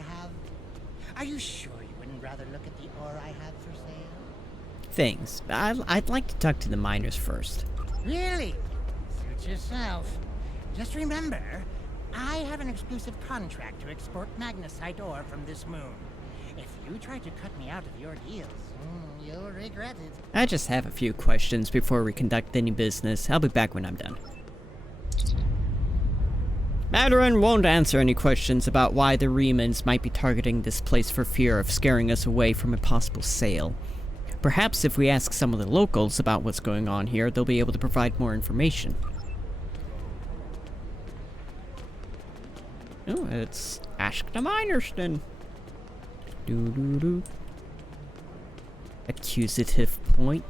look at the ore I have for sale? Thanks. I'd like to talk to the miners first. Really? Suit yourself. Just remember, I have an exclusive contract to export magnesite ore from this moon. If you try to cut me out of your deals, you'll regret it. I just have a few questions before we conduct any business. I'll be back when I'm done. Madeline won't answer any questions about why the Remans might be targeting this place for fear of scaring us away from a possible sale. Perhaps if we ask some of the locals about what's going on here, they'll be able to provide more information. Oh, it's Ask the Miners then. Doo-doo-doo. Accusative point.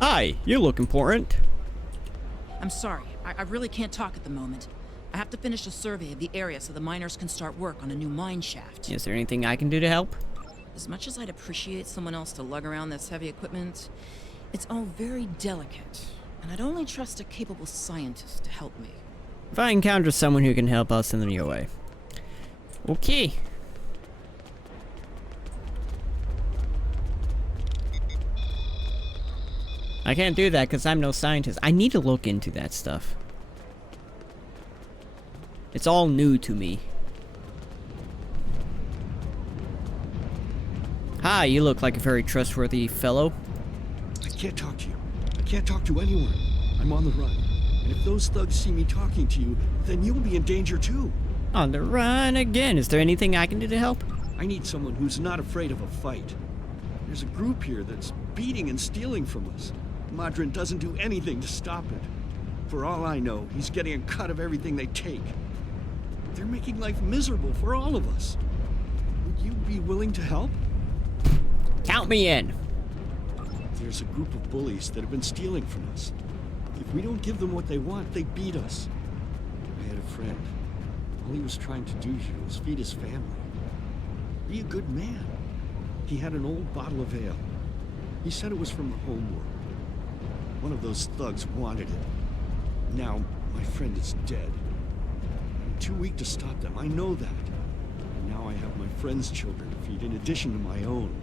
Hi, you look important. I'm sorry, I really can't talk at the moment. I have to finish a survey of the area so the miners can start work on a new mine shaft. Is there anything I can do to help? As much as I'd appreciate someone else to lug around this heavy equipment, it's all very delicate, and I'd only trust a capable scientist to help me. If I encounter someone who can help, I'll send them your way. Okay. I can't do that because I'm no scientist. I need to look into that stuff. It's all new to me. Hi, you look like a very trustworthy fellow. I can't talk to you. I can't talk to anyone. I'm on the run. And if those thugs see me talking to you, then you'll be in danger too. On the run again. Is there anything I can do to help? I need someone who's not afraid of a fight. There's a group here that's beating and stealing from us. Madrin doesn't do anything to stop it. For all I know, he's getting a cut of everything they take. They're making life miserable for all of us. Would you be willing to help? Count me in. There's a group of bullies that have been stealing from us. If we don't give them what they want, they beat us. I had a friend. All he was trying to do here was feed his family. Be a good man. He had an old bottle of ale. He said it was from the homeworld. One of those thugs wanted it. Now, my friend is dead. I'm too weak to stop them, I know that. And now I have my friend's children to feed in addition to my own.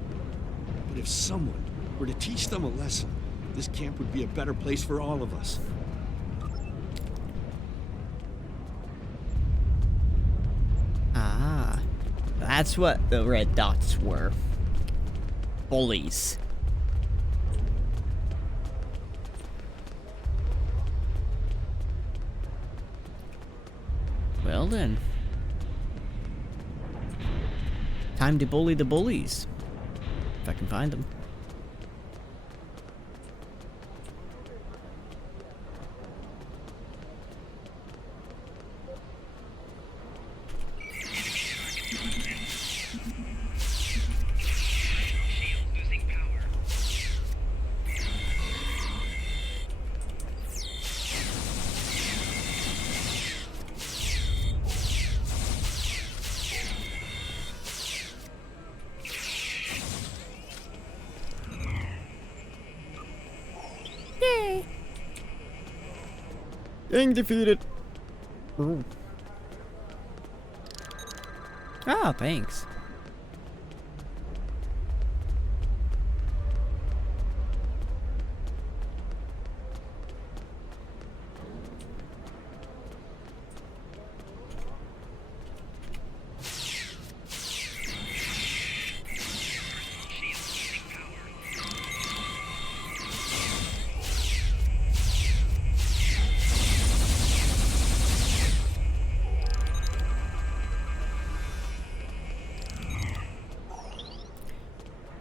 But if someone were to teach them a lesson, this camp would be a better place for all of us. Ah, that's what the red dots were. Bullies. Well then. Time to bully the bullies. If I can find them. Gang defeated. Ooh. Ah, thanks.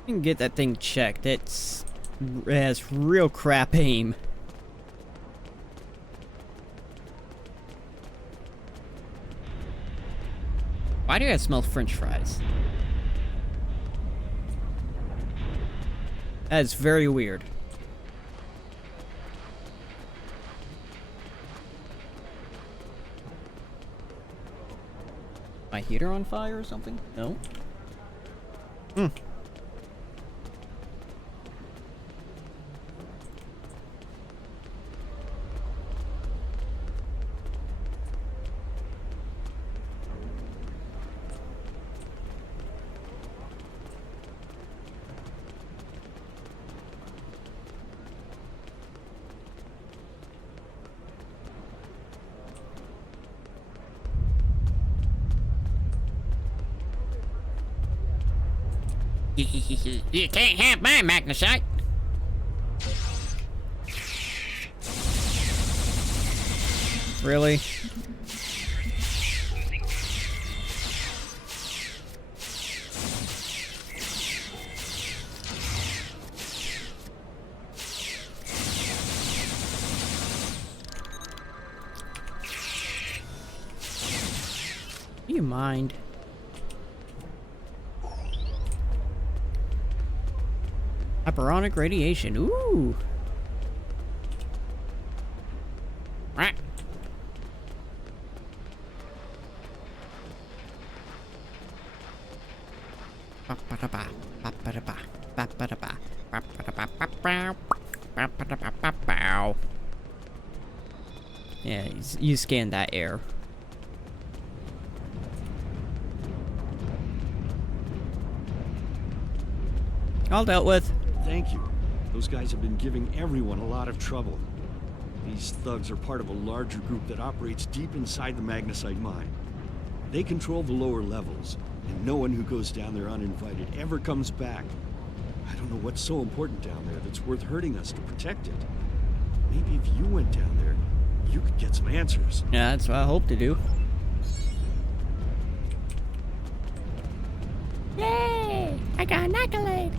You can get that thing checked. It has real crap aim. Why do I smell French fries? That is very weird. My heater on fire or something? No. Hmm. You can't have my magnesite. Really? Do you mind? Hyperonic radiation. Ooh. Right. Yeah, you scan that air. All dealt with. Thank you. Those guys have been giving everyone a lot of trouble. These thugs are part of a larger group that operates deep inside the magnesite mine. They control the lower levels, and no one who goes down there uninvited ever comes back. I don't know what's so important down there that's worth hurting us to protect it. Maybe if you went down there, you could get some answers. Yeah, that's what I hope to do. Yay! I got an accolade.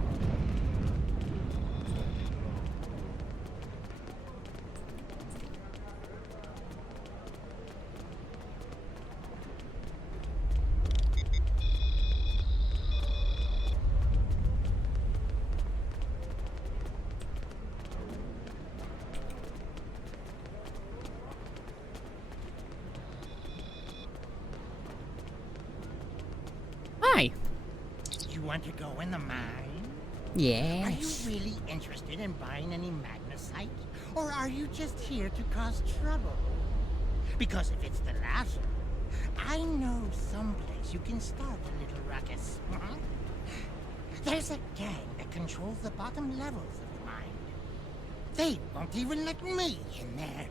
Hi. You want to go in the mine? Yes. Are you really interested in buying any magnesite? Or are you just here to cause trouble? Because if it's the latter, I know someplace you can start a little ruckus. There's a gang that controls the bottom levels of the mine. They won't even let me in there.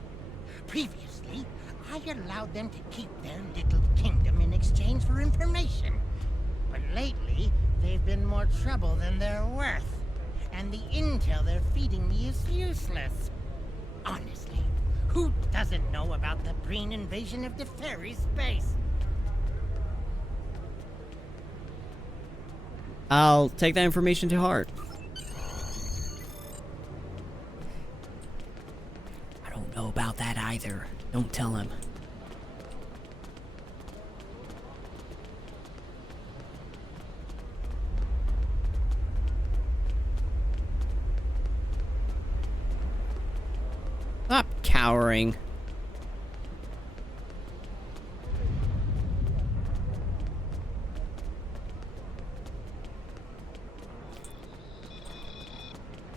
Previously, I allowed them to keep their little kingdom in exchange for information. But lately, they've been more trouble than they're worth. And the intel they're feeding me is useless. Honestly, who doesn't know about the green invasion of the fairy space? I'll take that information to heart. I don't know about that either. Don't tell him. Stop cowering.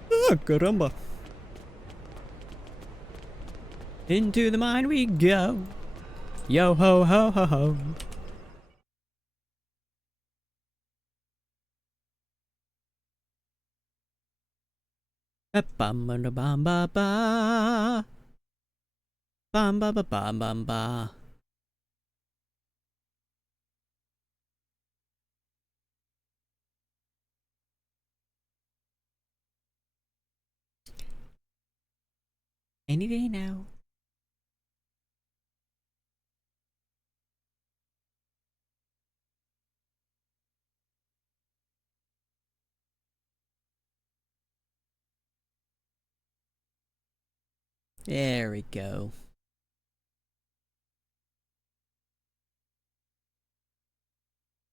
Ah, caramba. Into the mine we go. Yo ho ho ho ho. Bam ba bam ba ba. Bam ba ba bam bam ba. Any day now. There we go.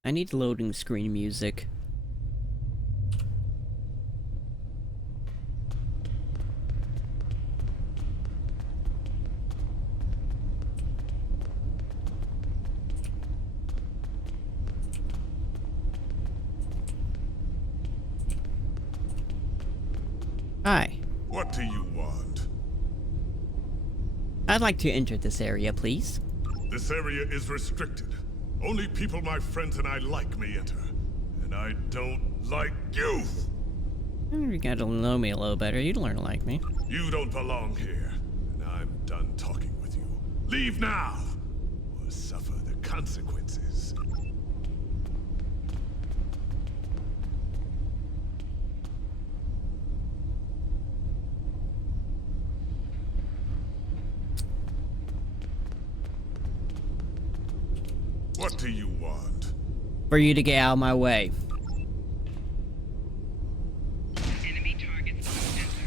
I need loading screen music. Hi. What do you want? I'd like to enter this area, please. This area is restricted. Only people my friends and I like may enter. And I don't like you! You got to know me a little better. You'd learn to like me. You don't belong here. And I'm done talking with you. Leave now! Or suffer the consequences. What do you want? For you to get out of my way.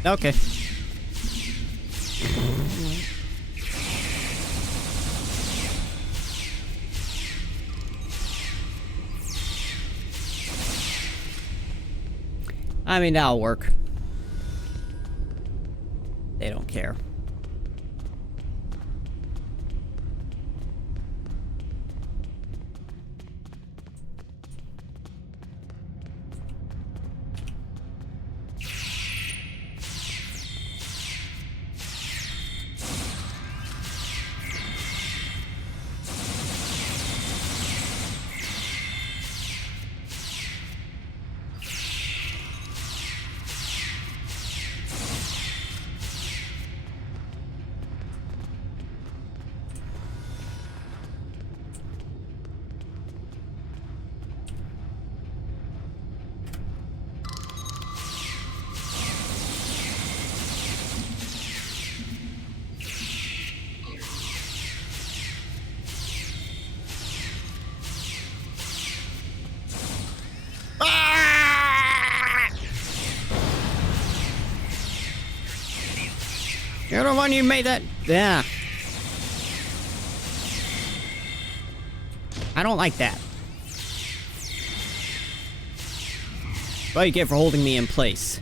Okay. I mean, that'll work. They don't care. You're the one who made that. Yeah. I don't like that. What you get for holding me in place?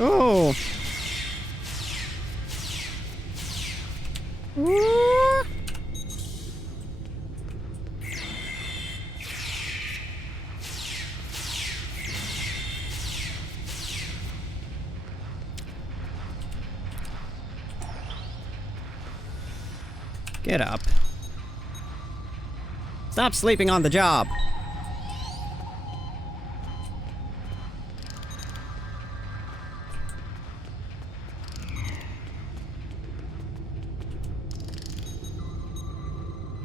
Oh. Ooh. Get up. Stop sleeping on the job.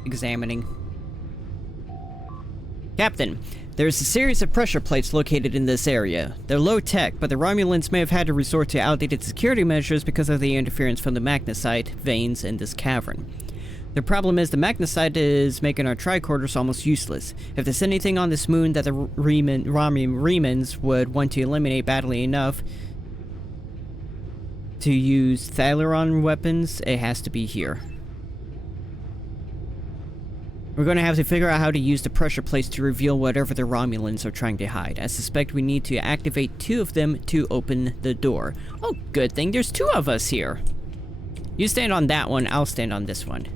Examining. Captain, there's a series of pressure plates located in this area. They're low-tech, but the Romulans may have had to resort to outdated security measures because of the interference from the magnesite veins in this cavern. The problem is the magnesite is making our tricorders almost useless. If there's anything on this moon that the Remans would want to eliminate badly enough to use Thalaron weapons, it has to be here. We're going to have to figure out how to use the pressure plates to reveal whatever the Romulans are trying to hide. I suspect we need to activate 2 of them to open the door. Oh, good thing there's 2 of us here. You stand on that one, I'll stand on this one.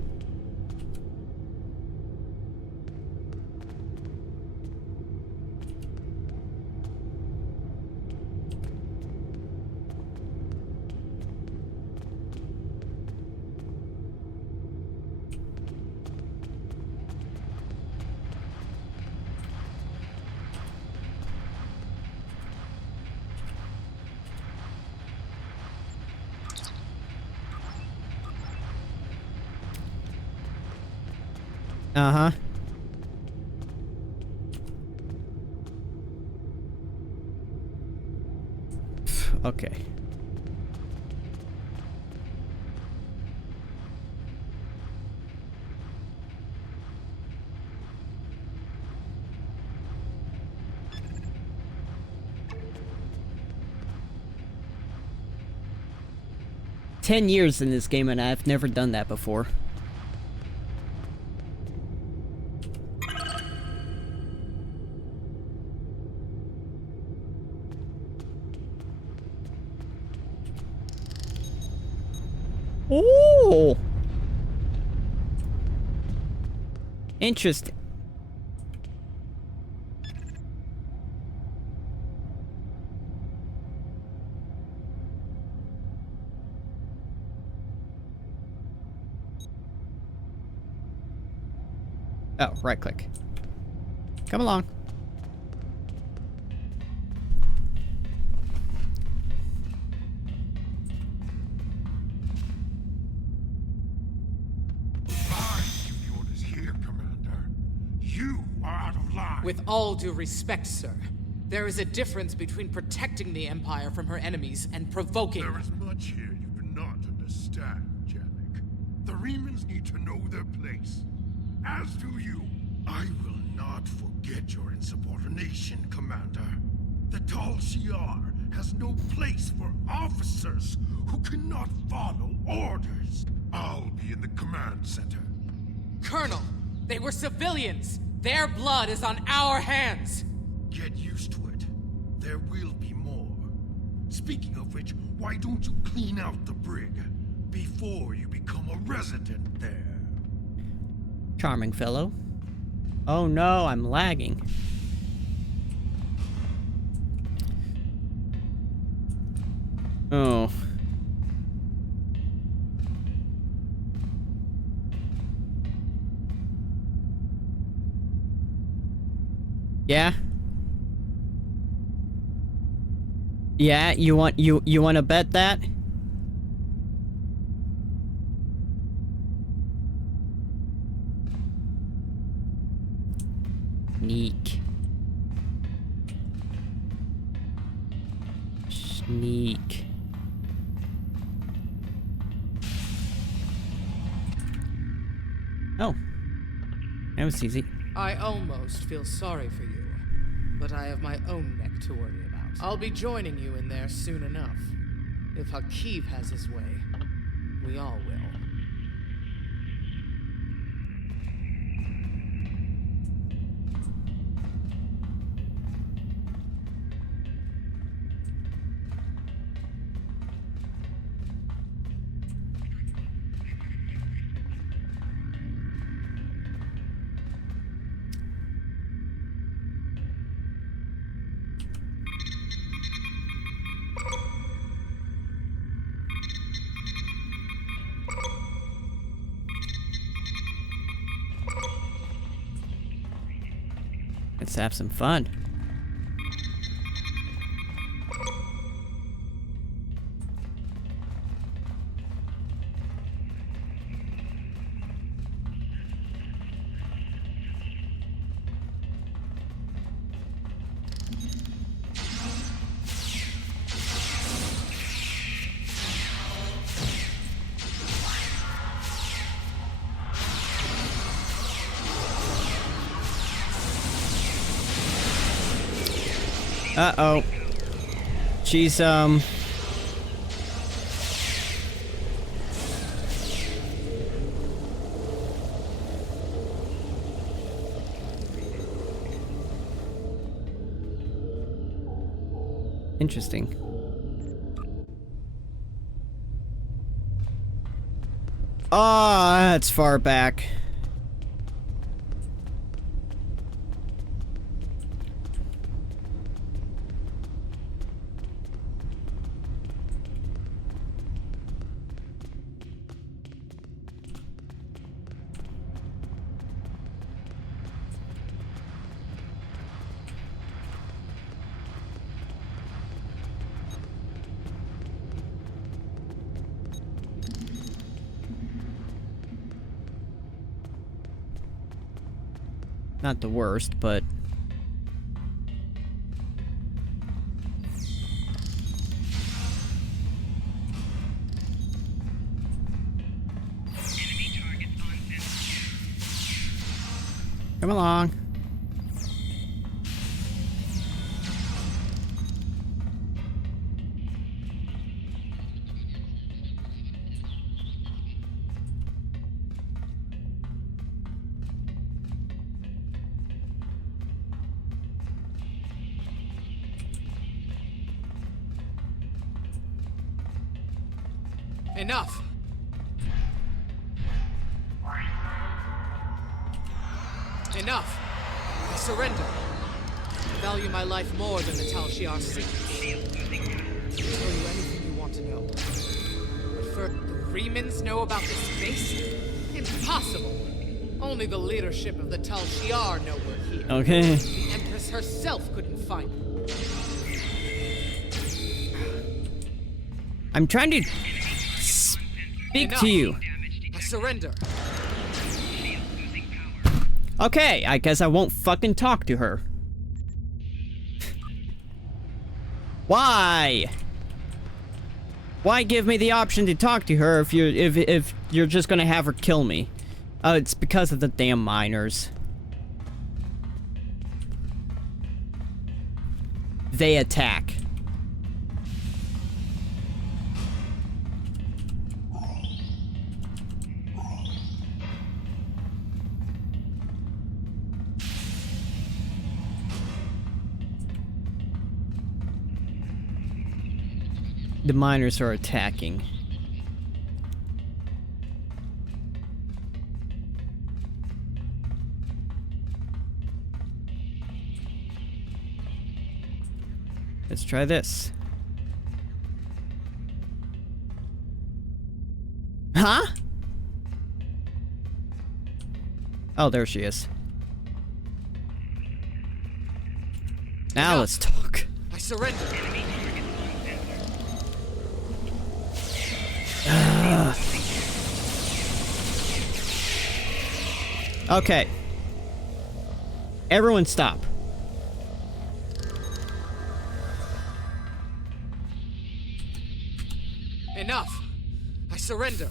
Uh-huh. Okay. 10 years in this game and I've never done that before. Oh! Interesting. Oh, right click. Come along. With all due respect, sir, there is a difference between protecting the Empire from her enemies and provoking There is much here you do not understand, Janek. The Remans need to know their place. As do you. I will not forget your insubordination, Commander. The Tal Shiar has no place for officers who cannot follow orders. I'll be in the command center. Colonel, they were civilians! Their blood is on our hands! Get used to it. There will be more. Speaking of which, why don't you clean out the brig before you become a resident there? Charming fellow. Oh no, I'm lagging. Oh. Yeah? Yeah, you want to bet that? Sneak. Sneak. Oh. That was easy. I almost feel sorry for you, but I have my own neck to worry about. I'll be joining you in there soon enough. If Hakeeb has his way, we all will. Let's have some fun. Uh-oh. She's, interesting. Ah, that's far back. Not the worst, but... Come along. Enough! Enough! I surrender. I value my life more than the Tal Shiar's secrets. I'll tell you anything you want to know. But first, the Remans know about this base? Impossible! Only the leadership of the Tal Shiar know we're here. Okay. The Empress herself couldn't find it. I'm trying to speak to you. I surrender. Okay, I guess I won't fucking talk to her. Why? Why give me the option to talk to her if you're just gonna have her kill me? Oh, it's because of the damn miners. They attack. The miners are attacking. Let's try this. Huh? Oh, there she is. Now let's talk. I surrender. Okay. Everyone stop. Enough! I surrender.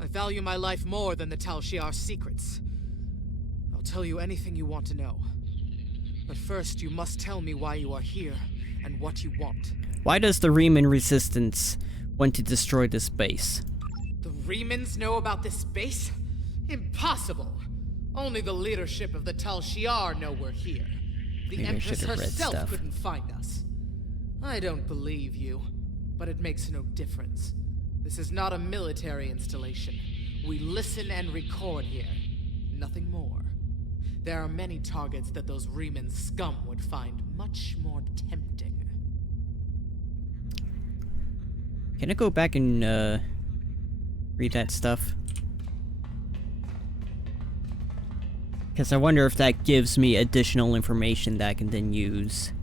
I value my life more than the Tal Shiar's secrets. I'll tell you anything you want to know. But first, you must tell me why you are here and what you want. Why does the Riemann Resistance want to destroy this base? The Remans know about this base? Impossible! Only the leadership of the Tal Shiar know we're here. The Maybe Empress herself couldn't find us. I don't believe you, but it makes no difference. This is not a military installation. We listen and record here. Nothing more. There are many targets that those Riemann scum would find much more tempting. Can I go back and read that stuff? Because I wonder if that gives me additional information that I can then use.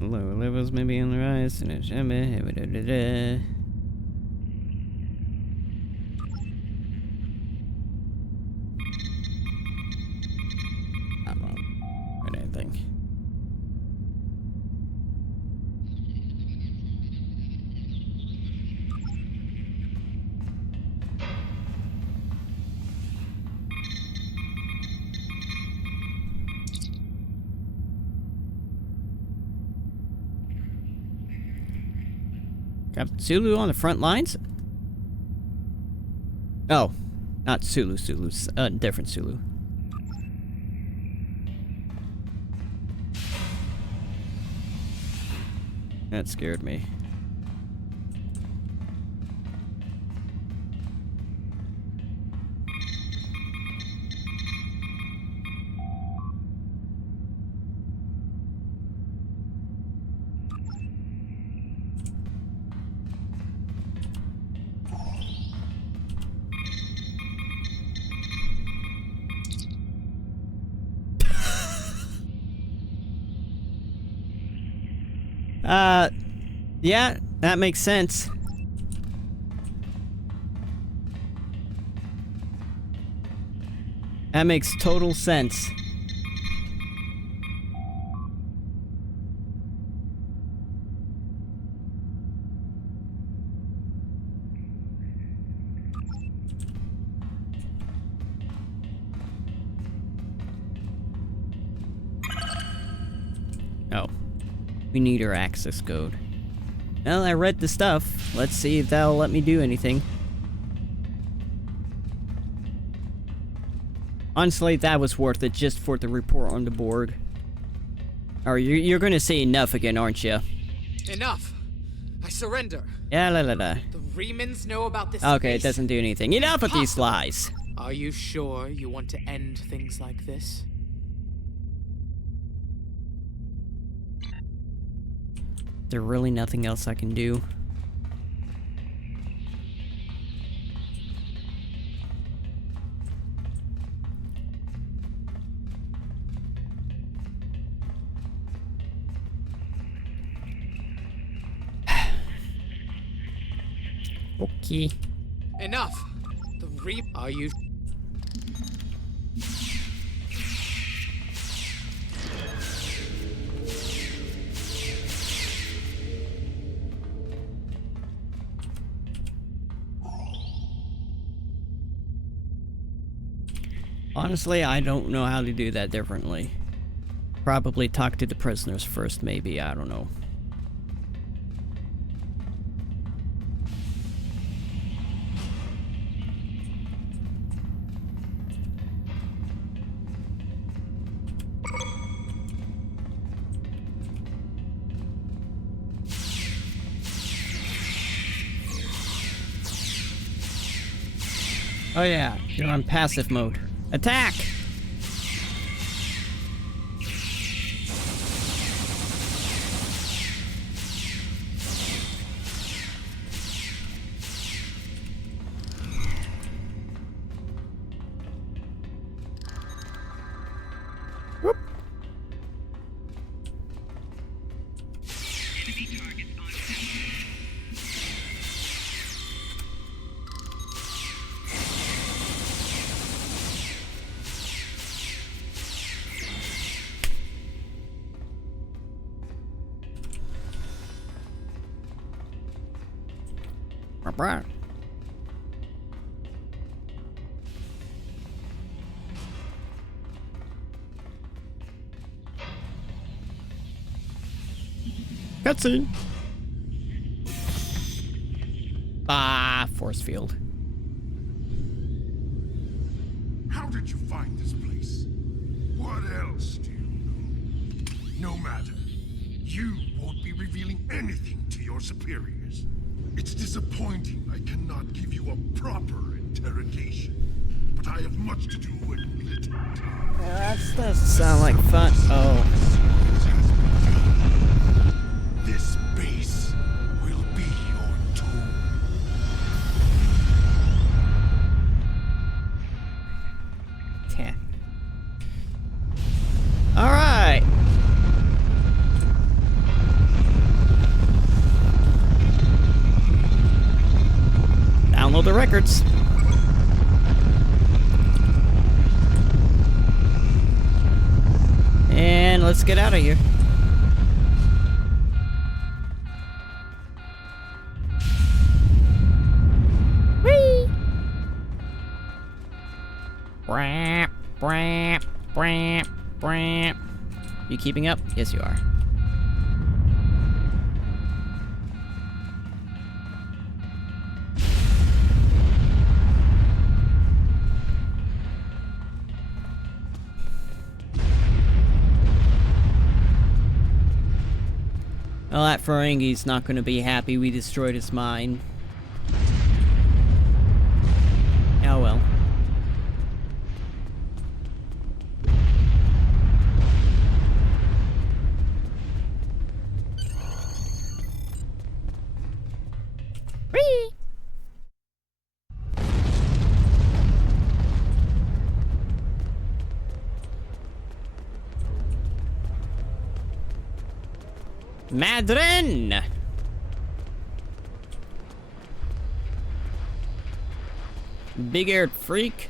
Lower levels may be on the rise. I don't anything. Captain Sulu on the front lines? Oh, not Sulu. Sulu's different Sulu. That scared me. Yeah, that makes sense. That makes total sense. Oh. We need her access code. Well, I read the stuff. Let's see if that'll let me do anything. Honestly, that was worth it just for the report on the board. Or you're gonna say enough again, aren't you? Enough. I surrender. Yeah, la la la. The Remans know about this. Okay, space. it doesn't do anything. Enough with these lies. Are you sure you want to end things like this? There's really nothing else I can do. Okay. Enough. Are you? Honestly, I don't know how to do that differently. Probably talk to the prisoners first, maybe. I don't know. Oh yeah, you're on passive mode. Attack! Whoop. Right. Cutscene. Ah, force field. How did you find this place? What else do you know? No matter. You won't be revealing anything to your superiors. It's disappointing I cannot give you a proper interrogation, but I have much to do and little time. That doesn't sound like fun. Oh. This base will be your tomb. Yeah. All right. Download the records. And let's get out of here. Whee! Bramp, bramp, bramp, bramp. You keeping up? Yes, you are. Well, that Ferengi's not going to be happy we destroyed his mine. Oh well. Whee! Madrin! Big-eared freak.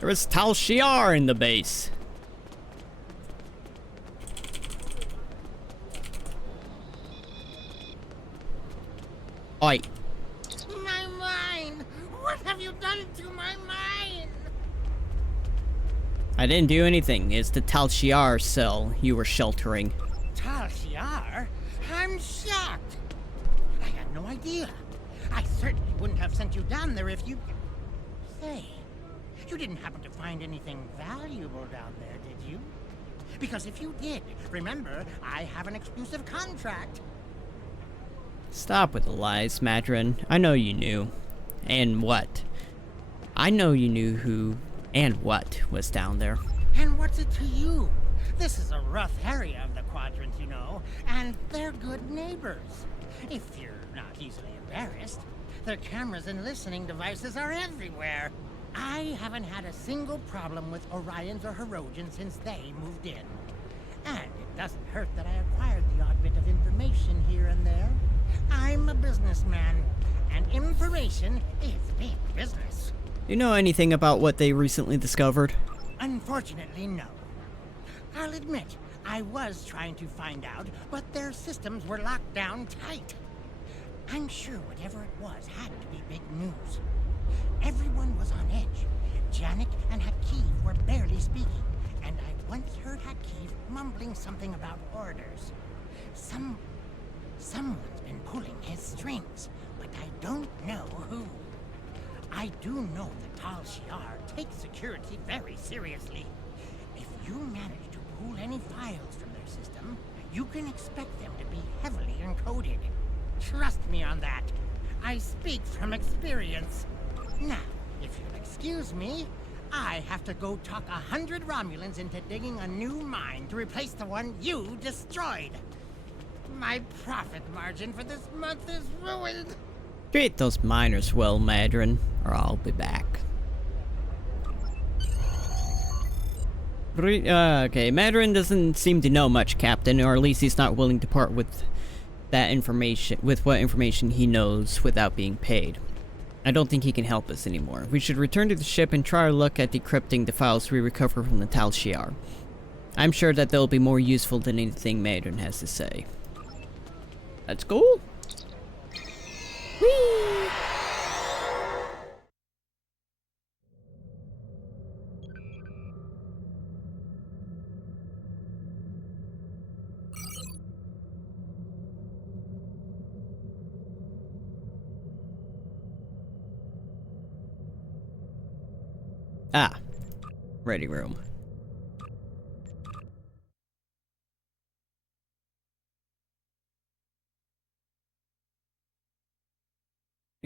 There is Tal Shiar in the base. Oi. My mine! What have you done to my mine? I didn't do anything. It's the Tal Shiar cell you were sheltering. Tal Shiar? I'm shocked. I had no idea. I certainly wouldn't have sent you down there if you... Say, you didn't happen to find anything valuable down there, did you? Because if you did, remember, I have an exclusive contract. Stop with the lies, Madron. I know you knew. And what? I know you knew who and what was down there. And what's it to you? This is a rough area of the Quadrant, you know, and they're good neighbors. If you're not easily embarrassed, their cameras and listening devices are everywhere. I haven't had a single problem with Orions or Herodians since they moved in. And it doesn't hurt that I acquired the odd bit of information here and there. I'm a businessman, and information is big business. Do you know anything about what they recently discovered? Unfortunately, no. I'll admit, I was trying to find out, but their systems were locked down tight. I'm sure whatever it was had to be big news. Everyone was on edge. Janik and Hakeev were barely speaking, and I once heard Hakeev mumbling something about orders. Someone's been pulling his strings, but I don't know who. I do know that Tal Shiar takes security very seriously. If you manage to pull any files from their system, you can expect them to be heavily encoded. Trust me on that. I speak from experience. Now, if you'll excuse me, I have to go talk 100 Romulans into digging a new mine to replace the one you destroyed. My profit margin for this month is ruined. Treat those miners well, Madron, or I'll be back. Okay, Madron doesn't seem to know much, Captain, or at least he's not willing to part with that information, with what information he knows without being paid. I don't think he can help us anymore. We should return to the ship and try our luck at decrypting the files we recover from the Tal Shiar. I'm sure that they'll be more useful than anything Madron has to say. Let's go! Whee! Ah, ready room.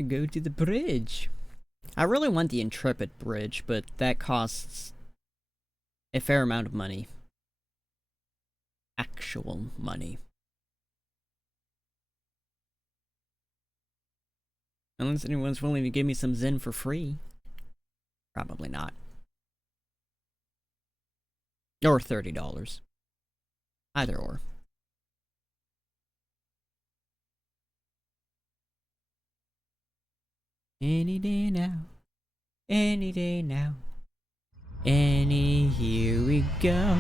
Go to the bridge. I really want the Intrepid bridge, but that costs a fair amount of money. Actual money. Unless anyone's willing to give me some Zen for free. Probably not. Or $30. Either or. Any day now. Any day now. Here we go.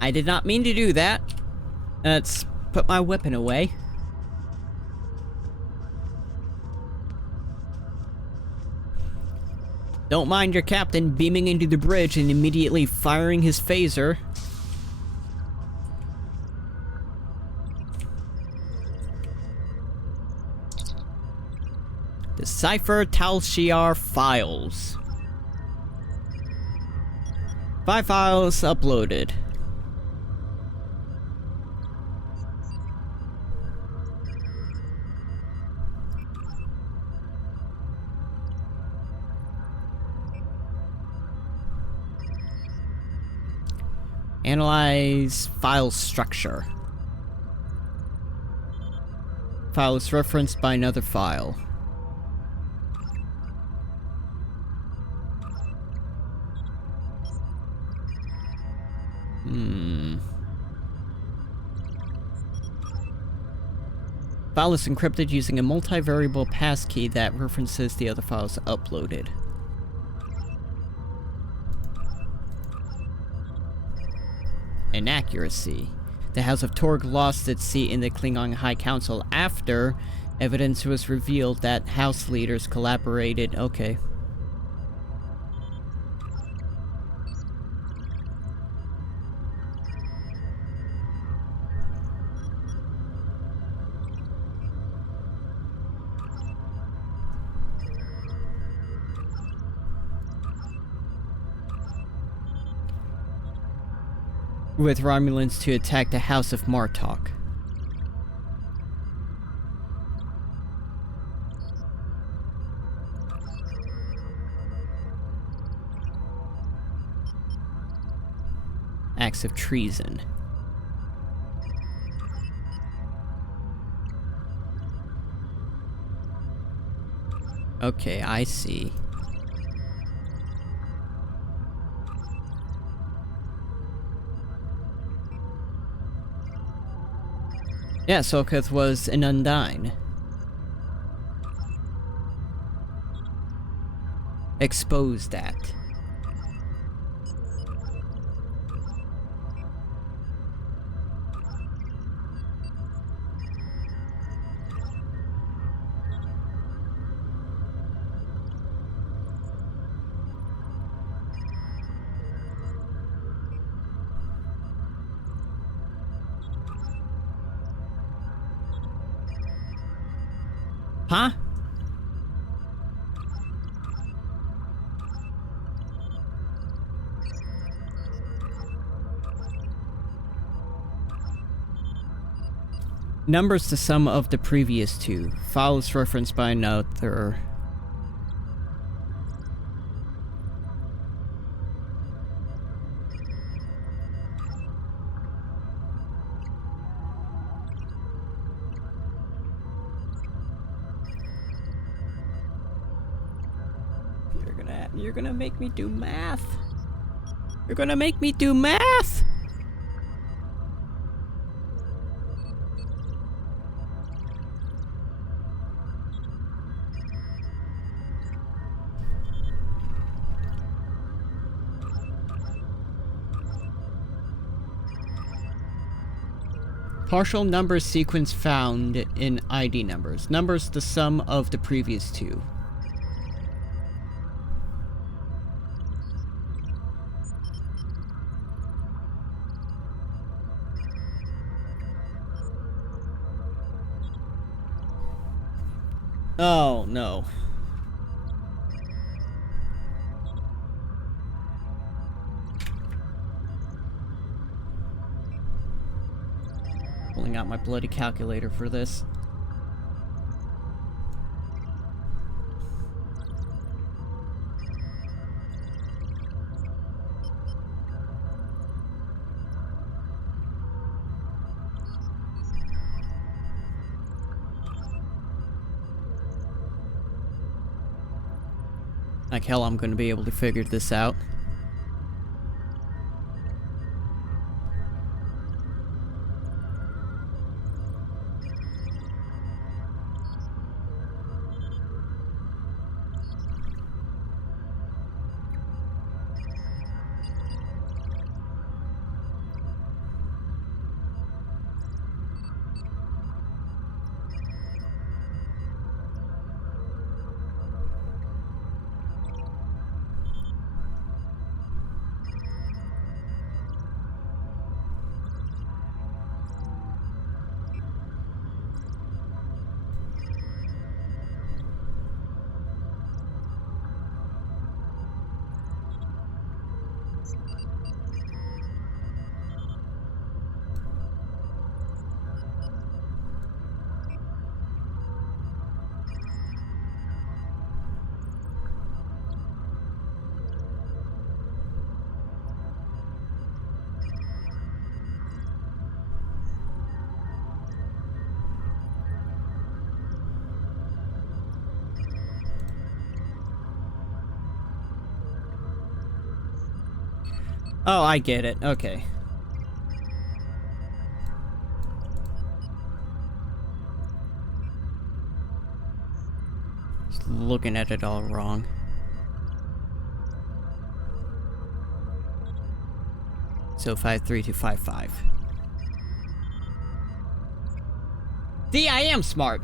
I did not mean to do that. Let's put my weapon away. Don't mind your captain beaming into the bridge and immediately firing his phaser. Decipher Tal Shiar files. 5 files uploaded. Analyze file structure. File is referenced by another file. File is encrypted using a multivariable passkey that references the other files uploaded. Inaccuracy. The House of Torg lost its seat in the Klingon High Council after evidence was revealed that House leaders collaborated. Okay. with Romulans to attack the House of Martok. Acts of treason. Okay, I see. Yeah, Solkith was an Undyne. Expose that. Huh? Numbers the sum of the previous two. Files referenced by another. You're gonna make me do math. You're gonna make me do math. Partial number sequence found in ID numbers. Numbers the sum of the previous two. Oh, no. Pulling out my bloody calculator for this. Like hell, I'm gonna be able to figure this out. Oh, I get it. Okay. Just looking at it all wrong. So 53255. See, I am smart.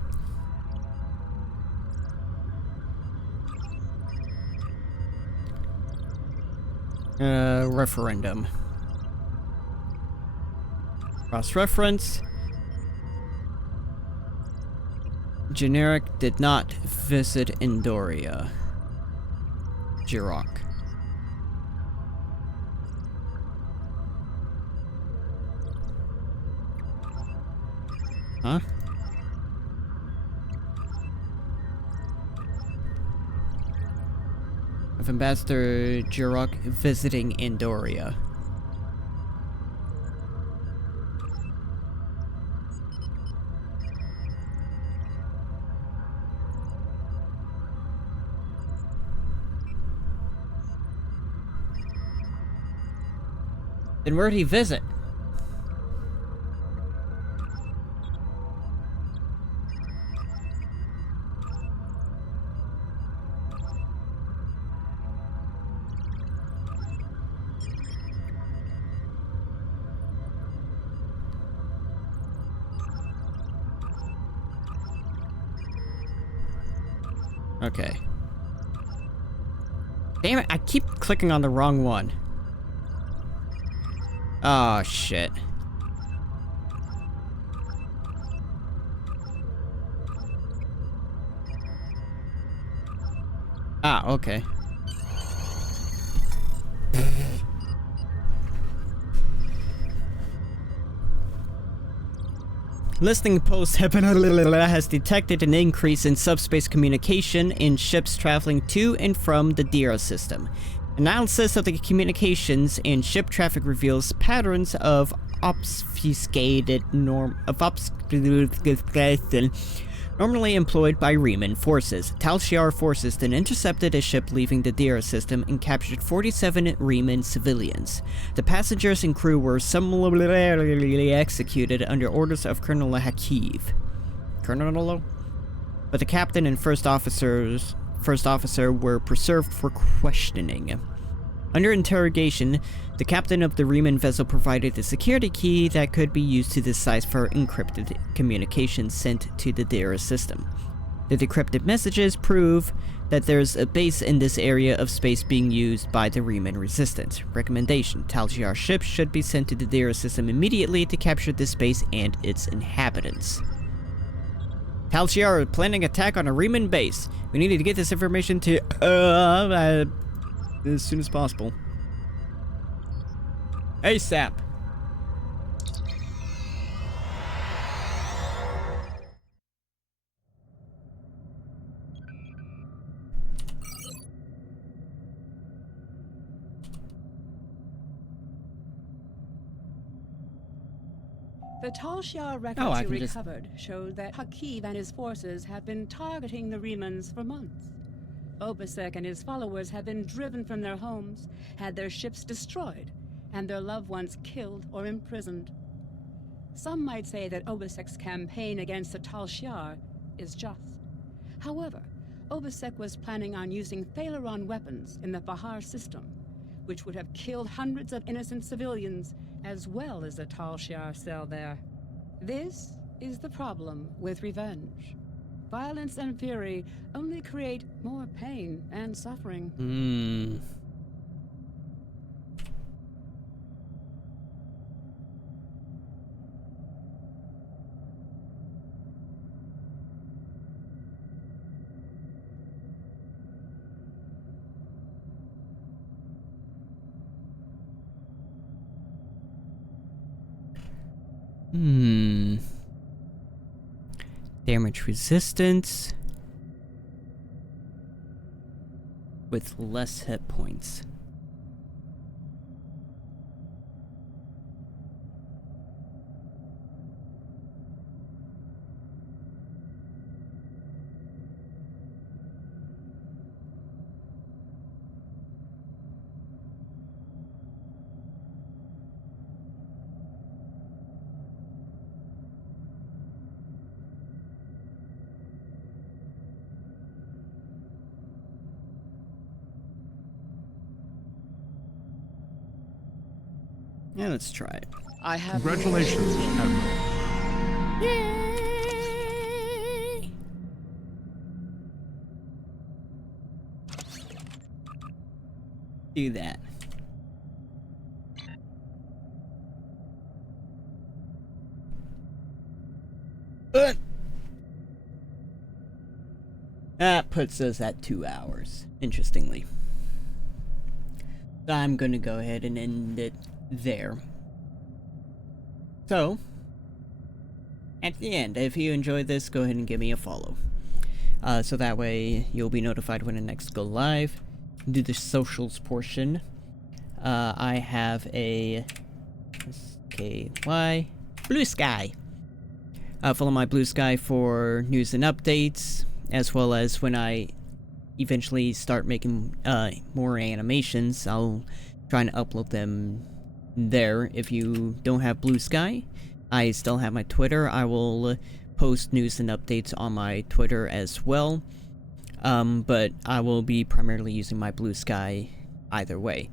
Referendum. Cross-reference. Generic did not visit Endoria. Jirok. Huh? Of Ambassador Jirok visiting Andoria. Then where'd he visit? Okay. Damn it, I keep clicking on the wrong one. Oh, shit. Ah, okay. Listening post has detected an increase in subspace communication in ships traveling to and from the DERA system. Analysis of the communications and ship traffic reveals patterns of normally employed by Riemann forces. Tal Shiar forces then intercepted a ship leaving the DERA system and captured 47 Riemann civilians. The passengers and crew were summarily executed under orders of Colonel Hakiv. Colonel? But the captain and first officer were preserved for questioning. Under interrogation, the captain of the Riemann vessel provided a security key that could be used to decipher encrypted communications sent to the DERA system. The decrypted messages prove that there's a base in this area of space being used by the Riemann resistance. Recommendation: Tal Shiar ships should be sent to the DERA system immediately to capture this base and its inhabitants. Tal Shiar are planning attack on a Riemann base. We need to get this information to as soon as possible. ASAP. The Tal Shiar records you recovered showed that Hakiv and his forces have been targeting the Riemanns for months. Obasek and his followers have been driven from their homes, had their ships destroyed, and their loved ones killed or imprisoned. Some might say that Obasek's campaign against the Tal Shiar is just. However, Obasek was planning on using Thaleron weapons in the Bahar system, which would have killed hundreds of innocent civilians, as well as the Tal Shiar cell there. This is the problem with revenge. Violence and fury only create more pain and suffering. Damage resistance with less hit points. Yeah, let's try it. I have. Congratulations, Admiral. Yay! Do that. That puts us at 2 hours, interestingly. So I'm gonna go ahead and end it there. So, at the end. If you enjoyed this, go ahead and give me a follow. So that way you'll be notified when I next go live. Do the socials portion. I have a SKY Bluesky. Follow my Bluesky for news and updates, as well as when I eventually start making more animations, I'll try and upload them there. If you don't have Bluesky, I still have my Twitter. I will post news and updates on my Twitter as well, but I will be primarily using my Bluesky either way.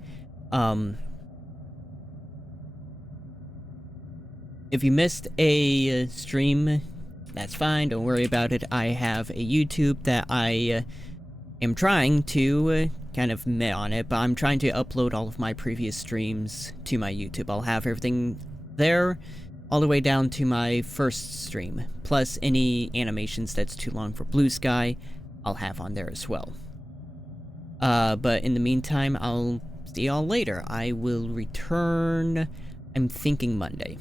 If you missed a stream, that's fine, don't worry about it. I have a YouTube that I am trying to kind of meh on it, but I'm trying to upload all of my previous streams to my YouTube. I'll have everything there, all the way down to my first stream, plus any animations that's too long for Bluesky, I'll have on there as well. But in the meantime, I'll see y'all later. I will return, I'm thinking Monday.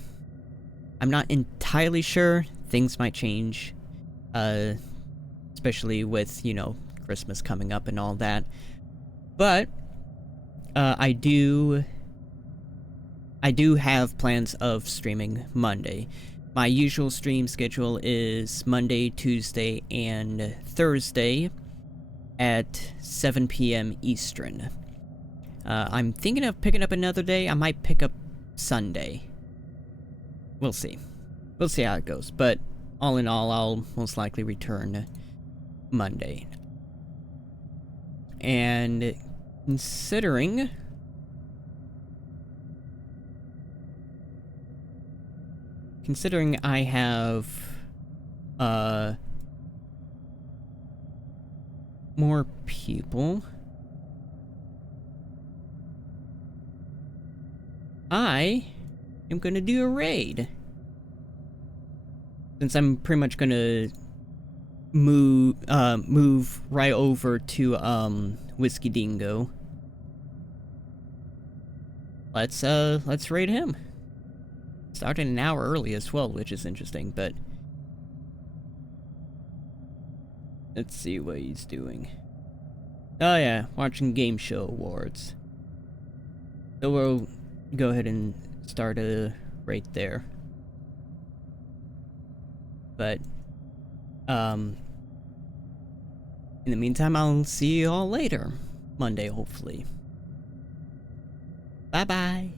I'm not entirely sure. Things might change, especially with, you know, Christmas coming up and all that. But I do have plans of streaming Monday. My usual stream schedule is Monday, Tuesday, and Thursday at 7 p.m. Eastern. I'm thinking of picking up another day. I might pick up Sunday. We'll see. We'll see how it goes. But all in all, I'll most likely return Monday. And considering I have more people, I am gonna do a raid. Since I'm pretty much gonna move right over to Whiskey Dingo. Let's raid him. Starting an hour early as well, which is interesting, but let's see what he's doing. Oh yeah, watching Game Show Awards. So we'll go ahead and start a raid there. But in the meantime, I'll see you all later. Monday, hopefully. Bye-bye.